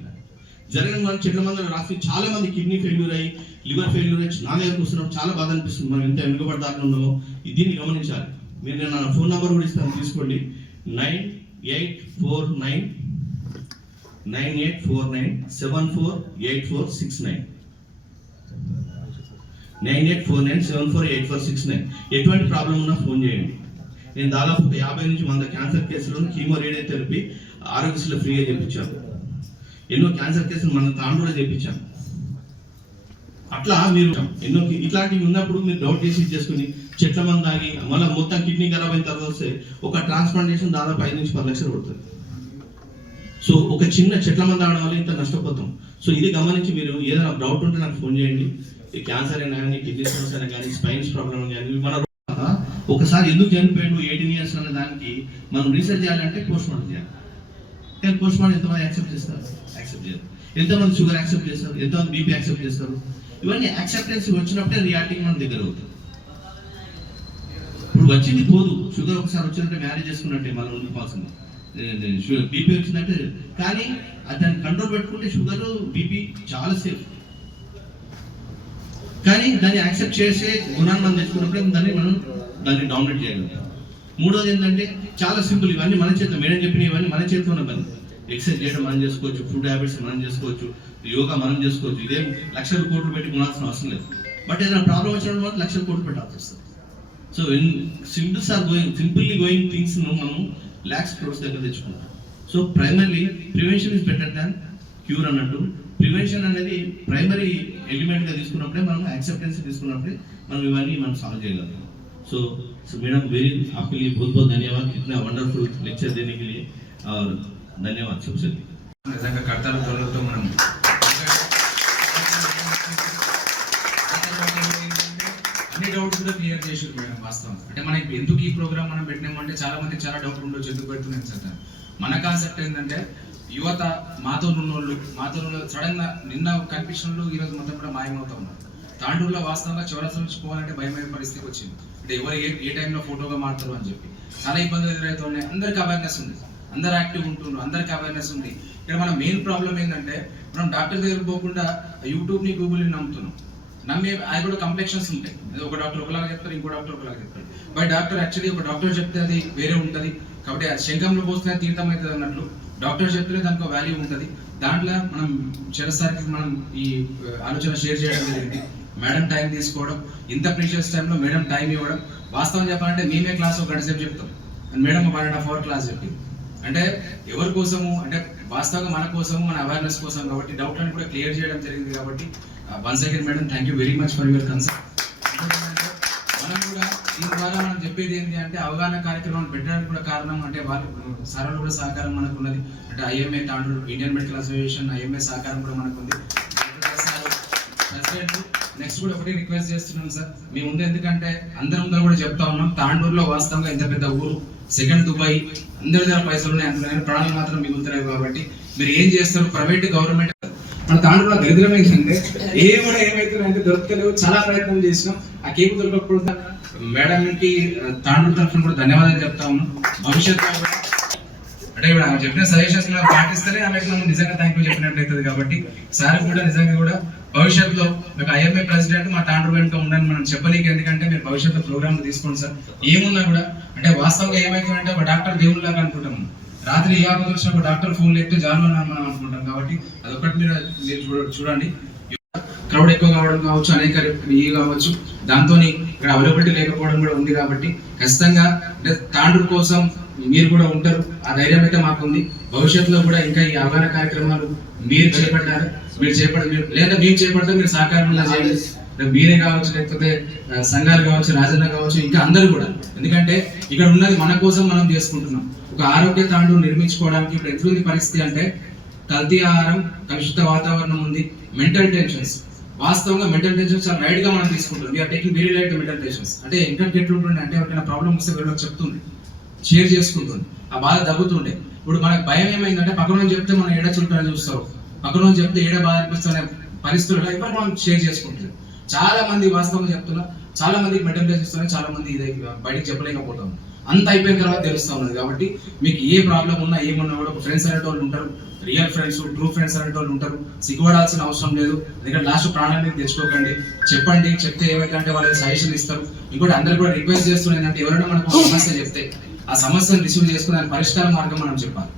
జరగని మనం చెట్ల మందులు రాసి చాలా మంది కిడ్నీ ఫెయిల్యూర్ అయ్యి, లివర్ ఫెయిల్యూర్ అయ్యి నా దగ్గరకు వస్తున్నాం. చాలా బాధ అనిపిస్తుంది, మనం ఎంత వెనుకబడతానే ఉన్నామో. దీన్ని గమనించాలి. మీరు నేను నా ఫోన్ నెంబర్ కూడా ఇస్తాను, తీసుకోండి. 9849748469 9849748469. ఎటువంటి ప్రాబ్లం ఉన్నా ఫోన్ చేయండి. నేను దాదాపు 50 నుంచి 100 క్యాన్సర్ కేసులను కీమో రేడియోథెరపీ ఆరోగ్యశ్రీలో ఫ్రీగా చేయించాను. ఎన్నో క్యాన్సర్ కేసులు మన తాండూలో చేయించాను. అట్లా మీరు ఎన్నో ఇట్లాంటివి ఉన్నప్పుడు మీరు డౌట్ చేసి చేసుకుని చెట్ల మంది తాగి మళ్ళీ మొత్తం కిడ్నీ ఖరాబ్ అయిన తర్వాత వస్తే ఒక ట్రాన్స్ప్లాంటేషన్ దాదాపు 5 నుంచి 10 లక్షలు పడుతుంది. సో ఒక చిన్న చెట్ల మంది తాగడం వల్ల ఇంత నష్టపోతాం. సో ఇది గమనించి మీరు ఏదైనా డౌట్ ఉంటే నాకు ఫోన్ చేయండి. ఈ క్యాన్సర్ అయినా కానీ, కిడ్నీ స్టోన్స్ అయినా కానీ, స్పైన్స్ ప్రాబ్లమ్ కానీ, మన ఒకసారి ఎందుకు చనిపోయాడు 18 ఇయర్స్ అనే దానికి మనం రీసెర్చ్ చేయాలంటే పోస్ట్ మార్టం చేయాలి. కానీ పోస్ట్ మార్టం ఎంతమంది యాక్సెప్ట్ చేస్తారు? యాక్సెప్ట్ చేయరు. ఎంతమంది షుగర్ యాక్సెప్ట్ చేస్తారు? ఎంతమంది బీపీ యాక్సెప్ట్ చేస్తారు? ఇవన్నీ యాక్సెప్టెన్స్ వచ్చినప్పుడే రియాక్టింగ్ మన దగ్గర అవుతుంది. ఇప్పుడు వచ్చింది పోదు. షుగర్ ఒకసారి వచ్చినట్టే మ్యారేజ్ చేసుకున్నట్టే మనం ఉండిపోవాల్సింది. బీపీ వచ్చిందంటే, కానీ దాన్ని కంట్రోల్ పెట్టుకుంటే షుగర్, బీపీ చాలా సేఫ్. కానీ దాన్ని యాక్సెప్ట్ చేసే గుణాన్ని మనం తెచ్చుకున్నప్పుడే దాన్ని డామినేట్ చేయగలుగుతాం. మూడోది ఏంటంటే చాలా సింపుల్, ఇవన్నీ మన చేతిలో. మేడం చెప్పిన ఇవన్నీ మన చేతిలో ఉన్న పని. ఎక్సర్సైజ్ చేయడం మనం చేసుకోవచ్చు, ఫుడ్ హ్యాబిట్స్ మనం చేసుకోవచ్చు, యోగా మనం చేసుకోవచ్చు. ఇదేం లక్షల కోట్లు పెట్టి కొనాల్సిన అవసరం లేదు. బట్ ఏదైనా ప్రాబ్లం వచ్చినప్పుడు మాత్రం లక్షల కోట్లు పెట్టాల్సి వస్తుంది. సో సింపుల్లీ గోయింగ్ థింగ్స్ మనం లాక్స్ క్రోర్స్ దగ్గర తెచ్చుకుంటాం. So primarily prevention is better than cure అన్నట్టు. ప్రివెన్షన్ అనేది ప్రైమరీ ఎలిమెంట్గా తీసుకున్నప్పుడే, మనం యాక్సెప్టెన్స్ తీసుకున్నప్పుడే మనం ఇవన్నీ మనం సాల్వ్ చేయగలుగుతాం. సో मैडम वेरी आपके लिए बहुत बहुत धन्यवाद, इतना वंडरफुल लेक्चर देने के लिए, और धन्यवाद सबसे. నిజంగా కర్తవ్య తోలతో మనం అన్ని డౌట్స్ కూడా క్లియర్ క్లియర్ చేసారు మేడం వాస్తవం. అంటే మనకి ఎందుకు ఈ ప్రోగ్రామ్ మనం పెట్టినామంటే చాలా మంది చాలా డౌట్ ఉండొచ్చు ఎందుకు పెడుతున్నాం సార్. మన కాన్సెప్ట్ ఏంటంటే యువత మాతో ఉన్న సడన్ గా నిన్న కనిపించిన ఈ రోజు మొత్తం కూడా మాయమవుతా ఉన్నారు. తాండూరులో వాస్తవంగా చౌరస్తా నుంచి పోవాలంటే భయమైన పరిస్థితికి వచ్చింది. అంటే ఎవరు ఏ టైంలో ఫోటోగా మారుతారు అని చెప్పి చాలా ఇబ్బందులు ఎదురవుతున్నాయి. అందరికి అవేర్నెస్ ఉంది, అందరు యాక్టివ్ ఉంటున్నారు, అందరికి అవేర్నెస్ ఉంది. ఇక్కడ మన మెయిన్ ప్రాబ్లం ఏంటంటే మనం డాక్టర్ దగ్గరికి పోకుండా యూట్యూబ్ని గూగుల్ని నమ్ముతున్నాం. నమ్మి అది కూడా కంప్లెక్షన్స్ ఉంటాయి. ఒక డాక్టర్ ఒకలాగా చెప్తారు, ఇంకో డాక్టర్ ఒకలాగా చెప్తారు. బట్ డాక్టర్ యాక్చువల్లీ ఒక డాక్టర్ చెప్తే అది వేరే ఉంటుంది. కాబట్టి అది శంఖంలో పోస్తే తీర్థం అవుతుంది అన్నట్లు డాక్టర్ చెప్తే దానికి వాల్యూ ఉంటుంది. దాంట్లో మనం చిరసారికి మనం ఈ ఆలోచన షేర్ చేయడం జరిగింది. మేడం టైం తీసుకోవడం, ఇంత ప్రీషియస్ టైంలో మేడం టైం ఇవ్వడం. వాస్తవం చెప్పాలంటే మేమే క్లాస్ ఒక గంట సేపు చెప్తాం, మేడం 1.5 hour క్లాస్ చెప్పింది. అంటే ఎవరి కోసము అంటే వాస్తవంగా మన కోసము, మన అవేర్నెస్ కోసం కాబట్టి డౌట్లను కూడా క్లియర్ చేయడం జరిగింది. కాబట్టి once again madam thank you very much for your concern. మనం కూడా దీని ద్వారా మనం చెప్పేది ఏంటి అంటే అవగాహన కార్యక్రమాలు పెట్టడానికి కూడా కారణం అంటే వాళ్ళు సార్లు కూడా సహకారం మనకు ఉన్నది. అంటే ఐఎంఏ Tandur Indian medical association IMA సహకారం కూడా మనకు ఉంది. నెక్స్ట్ కూడా ఒకటి రిక్వెస్ట్ చేస్తున్నాం సార్ మీ ముందు, ఎందుకంటే అందరం కూడా చెప్తా ఉన్నాం తాండూరులో వాస్తవంగా ఇంత పెద్ద ఊరు, సెకండ్ దుబాయ్, అందరి దగ్గర పైసలు ఉన్నాయి, అందుకని ప్రాణాలు మాత్రం మిగులుతున్నాయి. కాబట్టి మీరు ఏం చేస్తారు, ప్రైవేట్ గవర్నమెంట్ మన తాండూరులో దరిద్రం ఏంటంటే ఏమైతున్నాయంటే దొరకలేవు. చాలా ప్రయత్నం చేసినాం, ఆ కేబుల్ దొరకకపోతే మేడంకి తాండూరు తరఫున కూడా ధన్యవాదాలు చెప్తా ఉన్నాం. భవిష్యత్తులో అంటే ఇప్పుడు ఆమె చెప్పిన సజెషన్స్ పాటిస్తేనే ఆమెకు మనం నిజంగా థ్యాంక్ యూ చెప్పినట్టు అవుతుంది. కాబట్టి సార్ కూడా నిజంగా కూడా భవిష్యత్తులో మీకు ఐఎంఏ ప్రెసిడెంట్ మా తాండూరు వెనుక ఉండని మనం చెప్పనీకి, ఎందుకంటే మీరు భవిష్యత్తులో ప్రోగ్రామ్ తీసుకోండి సార్. ఏమున్నా కూడా అంటే వాస్తవంగా ఏమైతుందంటే ఒక డాక్టర్ దేవుళ్ళలాగా అనుకుంటాం. రాత్రి ఏ ఆపద వచ్చినా ఒక డాక్టర్ ఫోన్ లేకపోతే జాలు మనం అనుకుంటాం. కాబట్టి అదొకటి మీరు చూడండి. క్రౌడ్ ఎక్కువ కావడం కావచ్చు, అనేక ఇవి కావచ్చు, దాంతో ఇక్కడ అవైలబిలిటీ లేకపోవడం కూడా ఉంది. కాబట్టి ఖచ్చితంగా తాండూరు కోసం మీరు కూడా ఉంటారు, ఆ ధైర్యం అయితే మాకుంది. భవిష్యత్తులో కూడా ఇంకా ఈ అవగాహన కార్యక్రమాలు మీరు చేపట్టారు, లేదా మేము చేపడితే మీరు సహకారం చేయండి. మీరే కావచ్చు, లేకపోతే సంఘాలు కావచ్చు, రాజన్న కావచ్చు, ఇంకా అందరూ కూడా. ఎందుకంటే ఇక్కడ ఉన్నది మన కోసం మనం చేసుకుంటున్నాం. ఒక ఆరోగ్య తాండూరు నిర్మించుకోవడానికి ఇప్పుడు ఎట్లుంది పరిస్థితి అంటే కల్తీ ఆహారం, కలుషిత వాతావరణం ఉంది, మెంటల్ టెన్షన్స్. వాస్తవంగా మెంటల్ టెన్షన్స్ చాలా లైట్ గా మనం తీసుకుంటాం. We are taking very light mental tensions. అంటే ఇంకా ఎట్లుంటుండే అంటే ఎవరికైనా ప్రాబ్లం వస్తే వీళ్ళకి చెప్తుంది, షేర్ చేసుకుంటుంది, ఆ బాధ తగ్గుతుండే. ఇప్పుడు మనకు భయం ఏమైందంటే పక్కన చెప్తే మనం ఏడ చుట్టాలని చూస్తావు, పక్కన చెప్తే ఏడ బాధ అనిపిస్తున్న పరిస్థితుల్లో ఇప్పుడు మనం షేర్ చేసుకుంటుంది. చాలా మంది వాస్తవంగా చెప్తున్నా, చాలా మందికి మెంటల్ టెన్షన్స్ ఇస్తున్నాయి, చాలా మంది ఇది బయటకు చెప్పలేకపోతాం. అంత అయిపోయిన తర్వాత తెలుస్తూ ఉన్నది. కాబట్టి మీకు ఏ ప్రాబ్లం ఉన్నా ఏమున్నా కూడా ఫ్రెండ్స్ అనేటోళ్ళు ఉంటారు, రియల్ ఫ్రెండ్స్, ట్రూ ఫ్రెండ్స్ అనేటోళ్ళు ఉంటారు. సిగ్గుపడాల్సిన అవసరం లేదు. ఎందుకంటే లాస్ట్ ప్రాణాన్ని తెచ్చుకోకండి, చెప్పండి. చెప్తే ఏమైతే అంటే వాళ్ళు సజెషన్ ఇస్తారు. ఇంకోటి అందరు కూడా రిక్వెస్ట్ చేస్తున్నారు ఏంటంటే ఎవరైనా మనకు సమస్య చెప్తే ఆ సమస్యను రిసీవ్ చేసుకుని దాని పరిష్కార మార్గం మనం చెప్పాలి.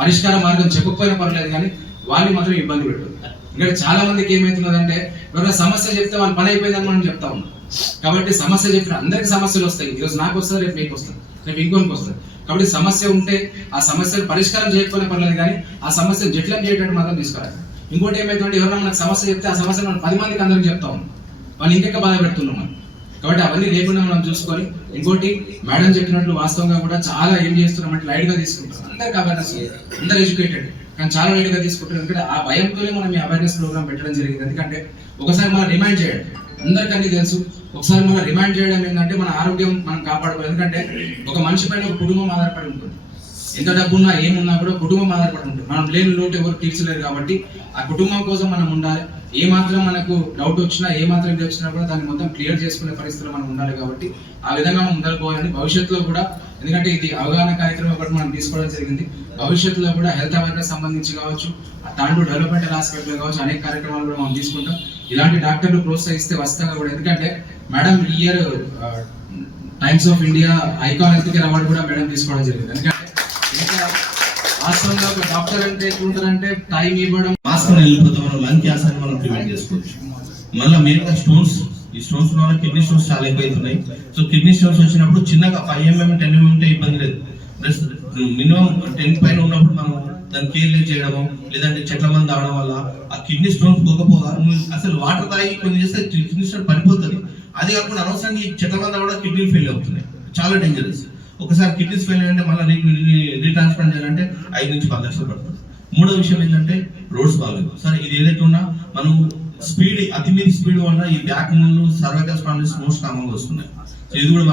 పరిష్కార మార్గం చెప్పకపోయినా పర్లేదు, కానీ వాళ్ళని మాత్రం ఇబ్బంది పెట్టదు. ఇక్కడ చాలా మందికి ఏమవుతున్నదంటే ఎవరైనా సమస్య చెప్తే వాళ్ళ పని అయిపోయిందని మనం చెప్తా ఉన్నాం. కాబట్టి సమస్య చెప్పిన అందరికి సమస్యలు వస్తాయి. ఈరోజు నాకు వస్తుంది, రేపు మీకు వస్తుంది, రేపు ఇంకోనికి వస్తుంది. కాబట్టి సమస్య ఉంటే ఆ సమస్యను పరిష్కారం చేయకపోయినా పర్లేదు, కానీ ఆ సమస్యను జటిలం చేయడానికి మాత్రం తీసుకురాలి. ఇంకోటి ఏమైతుందంటే ఎవరైనా మనకు సమస్య చెప్తే ఆ సమస్య మనం 10 మందికి అందరికి చెప్తా ఉన్నాం, వాళ్ళు ఇంకెక్క బాధ పెడుతున్నాం మనం. కాబట్టి అవన్నీ లేకుండా మనం చూసుకొని, ఇంకోటి మేడం చెప్పినట్లు వాస్తవంగా కూడా చాలా ఏం చేస్తున్నామంటే లైట్ గా తీసుకుంటాం. అందరికి అవేర్నెస్, అందరు ఎడ్యుకేటెడ్, కానీ చాలా లైట్ గా తీసుకుంటారు. ఎందుకంటే ఆ భయంతోనే మనం ఈ అవేర్నెస్ ప్రోగ్రామ్ పెట్టడం జరిగింది. ఎందుకంటే ఒకసారి మనం రిమైండ్ చేయడం, అందరికీ తెలుసు, ఒకసారి మనం రిమైండ్ చేయడం ఏంటంటే మన ఆరోగ్యం మనం కాపాడుకోవాలి. ఎందుకంటే ఒక మనిషి పైన ఒక కుటుంబం ఆధారపడి ఉంటుంది. ఎంత డబ్బున్నా ఏమున్నా కూడా కుటుంబం ఆధారపడి ఉంటుంది. మనం లేని లోటు ఎవరు తీర్చలేరు. కాబట్టి ఆ కుటుంబం కోసం మనం ఉండాలి. ఏ మాత్రం మనకు డౌట్ వచ్చినా, ఏ మాత్రం ఇది వచ్చినా కూడా దాన్ని మొత్తం క్లియర్ చేసుకునే పరిస్థితులు మనం ఉండాలి. కాబట్టి ఆ విధంగా మనం ముందరుకోవాలని భవిష్యత్తులో కూడా, ఎందుకంటే ఇది అవగాహన కార్యక్రమం ఒకటి మనం తీసుకోవడం జరిగింది. భవిష్యత్తులో కూడా హెల్త్ అవేర్నెస్ సంబంధించి కావచ్చు, తాండూరు డెవలప్మెంటల్ హాస్పిటల్ కావచ్చు, అనేక కార్యక్రమాలు కూడా మనం తీసుకుంటాం. ఇలాంటి డాక్టర్లు ప్రోత్సహిస్తే వస్తాగా కూడా. ఎందుకంటే మేడం ఈ year times of India icon health care award కూడా మేడం తీసుకోవడం జరిగింది. ఎందుకంటే వాస్తవంగా ఒక డాక్టర్ అంటే ఎట్లుంటారంటే టైం ఇవ్వడం, మాస్క్ వెళ్ళిపోతే మనం లంగ్ క్యాన్సర్ మనం ప్రివెంట్ చేసుకోవచ్చు. మళ్ళీ మెయిన్గా స్టోన్స్, ఈ స్టోన్స్ వల్ల కిడ్నీ స్టోన్స్ చాలా ఎక్కువైతున్నాయి. సో కిడ్నీ స్టోన్స్ వచ్చినప్పుడు చిన్నగా 5 mm 10 mm ఉంటే ఇబ్బంది లేదు. మినిమం 10 పైన ఉన్నప్పుడు మనం దాన్ని కేర్లెస్ చేయడము, లేదంటే చెట్ల మంది తాగడం వల్ల ఆ కిడ్నీ స్టోన్స్ పోకపోగా అసలు వాటర్ తాగి కొన్ని చేస్తే కిడ్నీ స్టోన్ పడిపోతుంది. అది కాకుండా అనవసరంగా ఈ చెట్ల మంది కూడా కిడ్నీ ఫెయిల్ అవుతున్నాయి, చాలా డేంజరస్. ఒకసారి కిడ్నీస్ ఫెయిల్ అయ్యంటే మళ్ళీ రీట్రాన్స్ప్లాంట్ చేయాలంటే 5 నుంచి 10 లక్షలు పడుతుంది. మూడో విషయం ఏంటంటే రోడ్స్ బాగాలేదు. సరే ఇది ఏదైతే ఉన్నా మనం స్పీడ్, అతిమీరి స్పీడ్ వల్ల ఈ బ్యాక్ ముందు సర్వైకల్ స్పాండిలైటిస్ మోస్ట్ కామన్గా వస్తున్నాయి. సో ఇది కూడా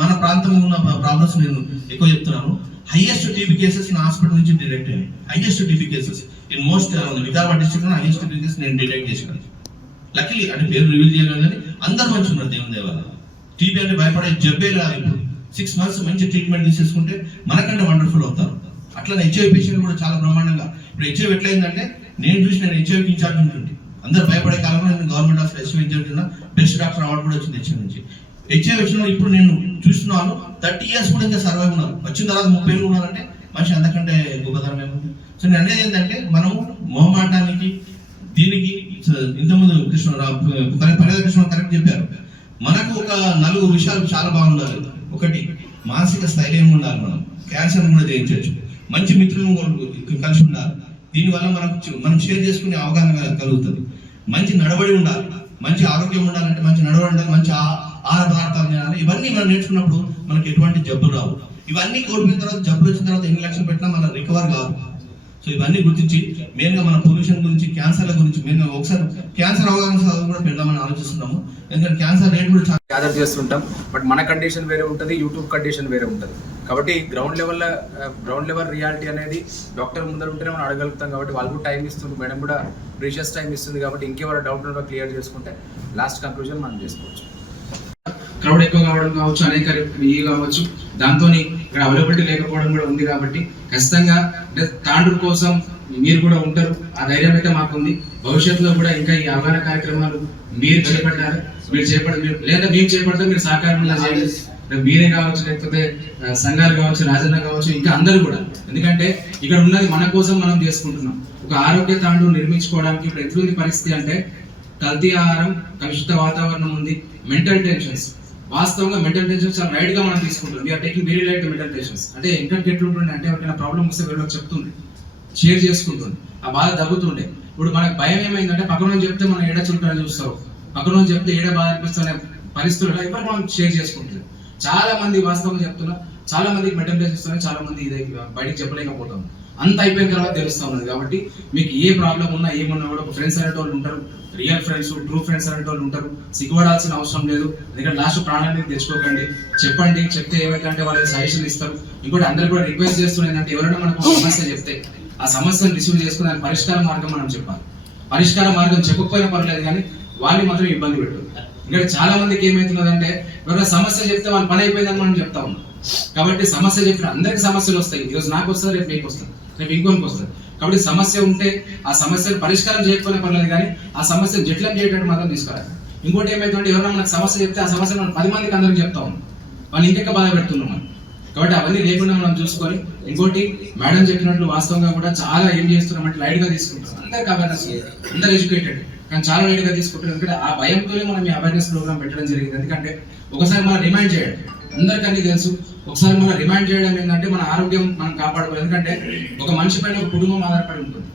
మన ప్రాంతంలో ఉన్న ప్రాబ్లమ్స్ నేను ఎక్కువ చెప్తున్నాను. హైయెస్ట్ టీబీ కేసెస్ నా హాస్పిటల్ నుంచి డిటెక్ట్ అయ్యాయి. Highest TB cases in most Vikarabad డిస్ట్రిక్ట్ లో హైయెస్ట్ టీబీ కేసెస్ నేను డిటెక్ట్ చేశాను. లక్కీలీ అంటే పేరు రివీల్ చేయలేదు కానీ అందరు మంచి ఉన్నారు దేవుని దేవాల. టీబీ అంటే భయపడే జబ్బే రాదు. ఇప్పుడు 6 months మంచి ట్రీట్మెంట్ తీసేసుకుంటే మనకంటే వండర్ఫుల్ అవుతారు. అట్లా హెచ్ఐవి పేషెంట్ కూడా చాలా బ్రహ్మాండంగా. ఇప్పుడు హెచ్ఐవి ఎట్లయిందంటే నేను హెచ్ఐవికి ఇన్ఛార్జ్ ఉంటుంది. అందరు భయపడే కాలంలో నేను గవర్నమెంట్ హాస్పిటల్ హెచ్ఐవి ఇన్ఛార్జ్ ఉన్న బెస్ట్ డాక్టర్ అవార్డు కూడా వచ్చింది హెచ్ఐవి నుంచి. హెచ్ఐవి వచ్చిన ఇప్పుడు నేను చూస్తున్నాను 30 years కూడా ఇంకా సర్వైవ్ ఉన్నారు. వచ్చిన తర్వాత 30 ఏళ్ళు ఉన్నారంటే మనిషి అంతకంటే గొప్పతనం ఏముంది. సో నేను అనేది ఏంటంటే మనం మొహమాటానికి దీనికి ఇంతకుముందు కృష్ణ కరెక్ట్ చెప్పారు. మనకు ఒక 4 విషయాలు చాలా బాగుండాలి. ఒకటి మానసిక స్థైర్యం ఉండాలి. మనం క్యాన్సర్ కూడా జయించవచ్చు. మంచి మిత్రులను కలిసి ఉండాలి. దీనివల్ల మనం షేర్ చేసుకునే అవగాహన కలుగుతుంది. మంచి నడవడి ఉండాలి. మంచి ఆరోగ్యం ఉండాలంటే మంచి నడవడి ఉండాలి. మంచి ఆహార పదార్థాలు తినాలి. ఇవన్నీ మనం నేర్చుకున్నప్పుడు మనకి ఎటువంటి జబ్బులు రావు. ఇవన్నీ కోల్పోయిన తర్వాత జబ్బులు వచ్చిన తర్వాత ఎన్ని లక్షలు పెట్టినా మనం రికవర్ కాదు. సో ఇవన్నీ గుర్తించి మెయిన్గా మన పొల్యూషన్ గురించి, క్యాన్సర్ల గురించి మెయిన్గా ఒకసారి క్యాన్సర్ అవగాహన కూడా పెడదామని ఆలోచిస్తున్నాము. ఎందుకంటే క్యాన్సర్ రేట్ కూడా చాలా గ్యాదర్ చేస్తుంటాం. బట్ మన కండిషన్ వేరే ఉంటుంది, యూట్యూబ్ కండిషన్ వేరే ఉంటుంది. కాబట్టి గ్రౌండ్ లెవెల్ రియాలిటీ అనేది డాక్టర్ ముందర ఉంటేనే మనం అడగలుగుతాం. కాబట్టి వాళ్ళు కూడా టైం ఇస్తుంది, మేడం కూడా ప్రీషియస్ టైం ఇస్తుంది. కాబట్టి ఇంకెవరైనా డౌట్ ఉంటే క్లియర్ చేసుకుంటే లాస్ట్ కంక్లూజన్ మనం చేసుకోవచ్చు. క్రౌడ్ ఎక్కువ కావడం కావచ్చు, అనేక కావచ్చు, దాంతో ఇక్కడ అవైలబిలిటీ లేకపోవడం కూడా ఉంది. కాబట్టి ఖచ్చితంగా అంటే తాండూరు కోసం మీరు కూడా ఉంటారు, ఆ ధైర్యం అయితే మాకుంది. భవిష్యత్తులో కూడా ఇంకా ఈ అవగాహన కార్యక్రమాలు మీరు చేపట్టారు, లేదా మేము చేపడితే మీరు సహకారం చేయాలి. మీరే కావచ్చు, లేకపోతే సంఘాలు కావచ్చు, రాజన్న కావచ్చు, ఇంకా అందరూ కూడా. ఎందుకంటే ఇక్కడ ఉన్నది మన కోసం మనం చేసుకుంటున్నాం. ఒక ఆరోగ్య తాండూరు నిర్మించుకోవడానికి ఇప్పుడు ఎట్లుంది పరిస్థితి అంటే కల్తీ ఆహారం, కలుషిత వాతావరణం ఉంది, మెంటల్ టెన్షన్స్. వాస్తవంగా మెంటల్ టెన్షన్స్ చాలా రైట్ గా మనం తీసుకుంటాం. We are taking very right mental tensions. అంటే ఇంకా ఎట్లుంటుండే అంటే ఎవరికైనా ప్రాబ్లం వస్తే వీళ్ళకి చెప్తుంది, షేర్ చేసుకుంటుంది, ఆ బాధ తగ్గుతుండే. ఇప్పుడు మనకు భయం ఏమైందంటే పక్కన చెప్తే మనం ఏడ చుట్టాలని చూస్తావు, పక్కన చెప్తే ఏడ బాధ అనిపిస్తున్న పరిస్థితుల్లో ఎవరు మనం షేర్ చేసుకుంటుంది. చాలా మంది వాస్తవంగా చెప్తున్నా, చాలా మందికి మెంటల్ టెన్షన్స్ వస్తున్నాయి, చాలా మంది ఇది బయటకు చెప్పలేకపోతాం. అంత అయిపోయిన తర్వాత తెలుస్తూ ఉన్నది. కాబట్టి మీకు ఏ ప్రాబ్లం ఉన్నా ఏమన్నా కూడా ఒక ఫ్రెండ్స్ అనేటోళ్ళు ఉంటారు, రియల్ ఫ్రెండ్స్, ట్రూ ఫ్రెండ్స్ అనేటోళ్ళు ఉంటారు. సిగ్గుపడాల్సిన అవసరం లేదు. ఎందుకంటే లాస్ట్ ప్రాణాన్ని తెచ్చుకోకండి, చెప్పండి. చెప్తే ఏమైతే వాళ్ళు సజెషన్ ఇస్తారు. ఇంకోటి అందరూ కూడా రిక్వెస్ట్ చేస్తున్నారు ఏంటంటే ఎవరైనా మనకు సమస్య చెప్తే ఆ సమస్యను రిసీవ్ చేసుకుని దాని పరిష్కార మార్గం మనం చెప్పాలి. పరిష్కార మార్గం చెప్పకపోయినా పర్లేదు, కానీ వాళ్ళు మాత్రం ఇబ్బంది పెట్టరు. ఇక్కడ చాలా మందికి ఏమవుతున్నదంటే ఎవరైనా సమస్య చెప్తే వాళ్ళ పని అయిపోయిందని మనం చెప్తా ఉన్నాం. కాబట్టి సమస్య చెప్పిన అందరికి సమస్యలు వస్తాయి. ఈరోజు నాకు వస్తుంది, రేపు మీకు వస్తుంది, రేపు ఇంకోనికి వస్తుంది. కాబట్టి సమస్య ఉంటే ఆ సమస్యను పరిష్కారం చేయకపోయినా పర్లేదు, కానీ ఆ సమస్యను జట్లం చేయడానికి మాత్రం తీసుకురాలి. ఇంకోటి ఏమైతుందంటే ఎవరైనా మనకు సమస్య చెప్తే ఆ సమస్యను మనం 10 మందికి అందరికి చెప్తా ఉన్నాం, వాళ్ళు ఇంకెక్క బాధ పెడుతున్నాం మనం. కాబట్టి అవన్నీ లేకుండా మనం చూసుకొని, ఇంకోటి మేడం చెప్పినట్లు వాస్తవంగా కూడా చాలా ఏం చేస్తున్నాం అంటే లైట్ గా తీసుకుంటాం. అందరికి అవేర్నెస్, అందరు ఎడ్యుకేటెడ్, కానీ చాలా లైట్ గా తీసుకుంటారు. ఎందుకంటే ఆ భయంతోనే మనం ఈ అవేర్నెస్ ప్రోగ్రామ్ పెట్టడం జరిగింది. ఎందుకంటే ఒకసారి మనం రిమైండ్ చేయండి, అందరికీ తెలుసు, ఒకసారి మనం రిమైండ్ చేయడం ఏంటంటే మన ఆరోగ్యం మనం కాపాడుకోవాలి. ఎందుకంటే ఒక మనిషి పైన ఒక కుటుంబం ఆధారపడి ఉంటుంది.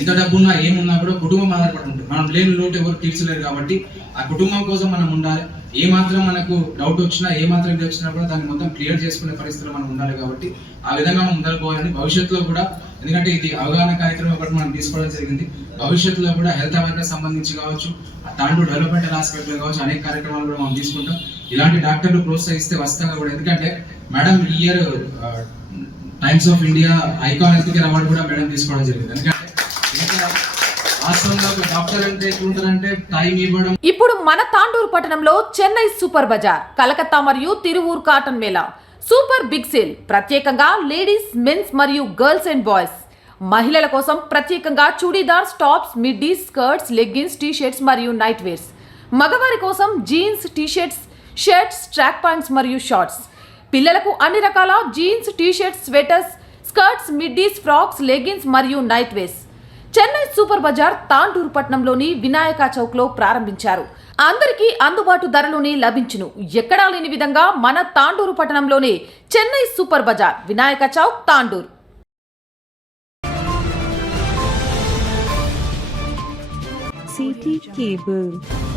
ఎంత డబ్బున్నా ఏమున్నా కూడా కుటుంబం ఆధారపడి ఉంటుంది. మనం లేని లోటు ఎవరు తీర్చలేరు. కాబట్టి ఆ కుటుంబం కోసం మనం ఉండాలి. ఏ మాత్రం మనకు డౌట్ వచ్చినా, ఏ మాత్రం ఇది వచ్చినా కూడా దాన్ని మొత్తం క్లియర్ చేసుకునే పరిస్థితులు మనం ఉండాలి. కాబట్టి ఆ విధంగా మనం ముందరుకోవాలని భవిష్యత్తులో కూడా, ఎందుకంటే ఇది అవగాహన కార్యక్రమం ఒకటి మనం తీసుకోవడం జరిగింది. భవిష్యత్తులో కూడా హెల్త్ అవేర్నెస్ సంబంధించి కావచ్చు, తాండూరు డెవలప్మెంటల్ హాస్పిటల్ కావచ్చు, అనేక కార్యక్రమాలు కూడా మనం తీసుకుంటాం. ఇలాంటి డాక్టర్లు ప్రోత్సహిస్తే వస్తాగా కూడా. ఎందుకంటే మేడం ఈ year times of India icon health care award కూడా మేడం తీసుకోవడం జరిగింది. ఎందుకంటే ఇప్పుడు మన తాండూరు పట్టణంలో చెన్నై సూపర్ బజార్, కలకత్తా మరియు Tiruvur cotton mela super big sale ప్రత్యేకంగా లేడీస్, మెన్స్ మరియు గర్ల్స్ అండ్ బాయ్స్. మహిళల కోసం ప్రత్యేకంగా churidars, tops, middies, skirts, leggings, T shirts మరియు నైట్ వేర్స్. మగవారి కోసం jeans, T shirts, shirts, track pants మరియు షార్ట్స్. పిల్లలకు అన్ని రకాల jeans, T shirts, sweaters, skirts, middies, frocks, leggings మరియు night wears. Chennai super bazaar Tandur పట్టణంలోని వినాయక చౌక్ లో ప్రారంభించారు. అందరికీ అందుబాటు ధరలోనే లభించును. ఎక్కడా లేని విధంగా మన తాండూరు పట్టణంలోనే Chennai super bazaar, Vinayaka Chowk, Tandur. CT Cable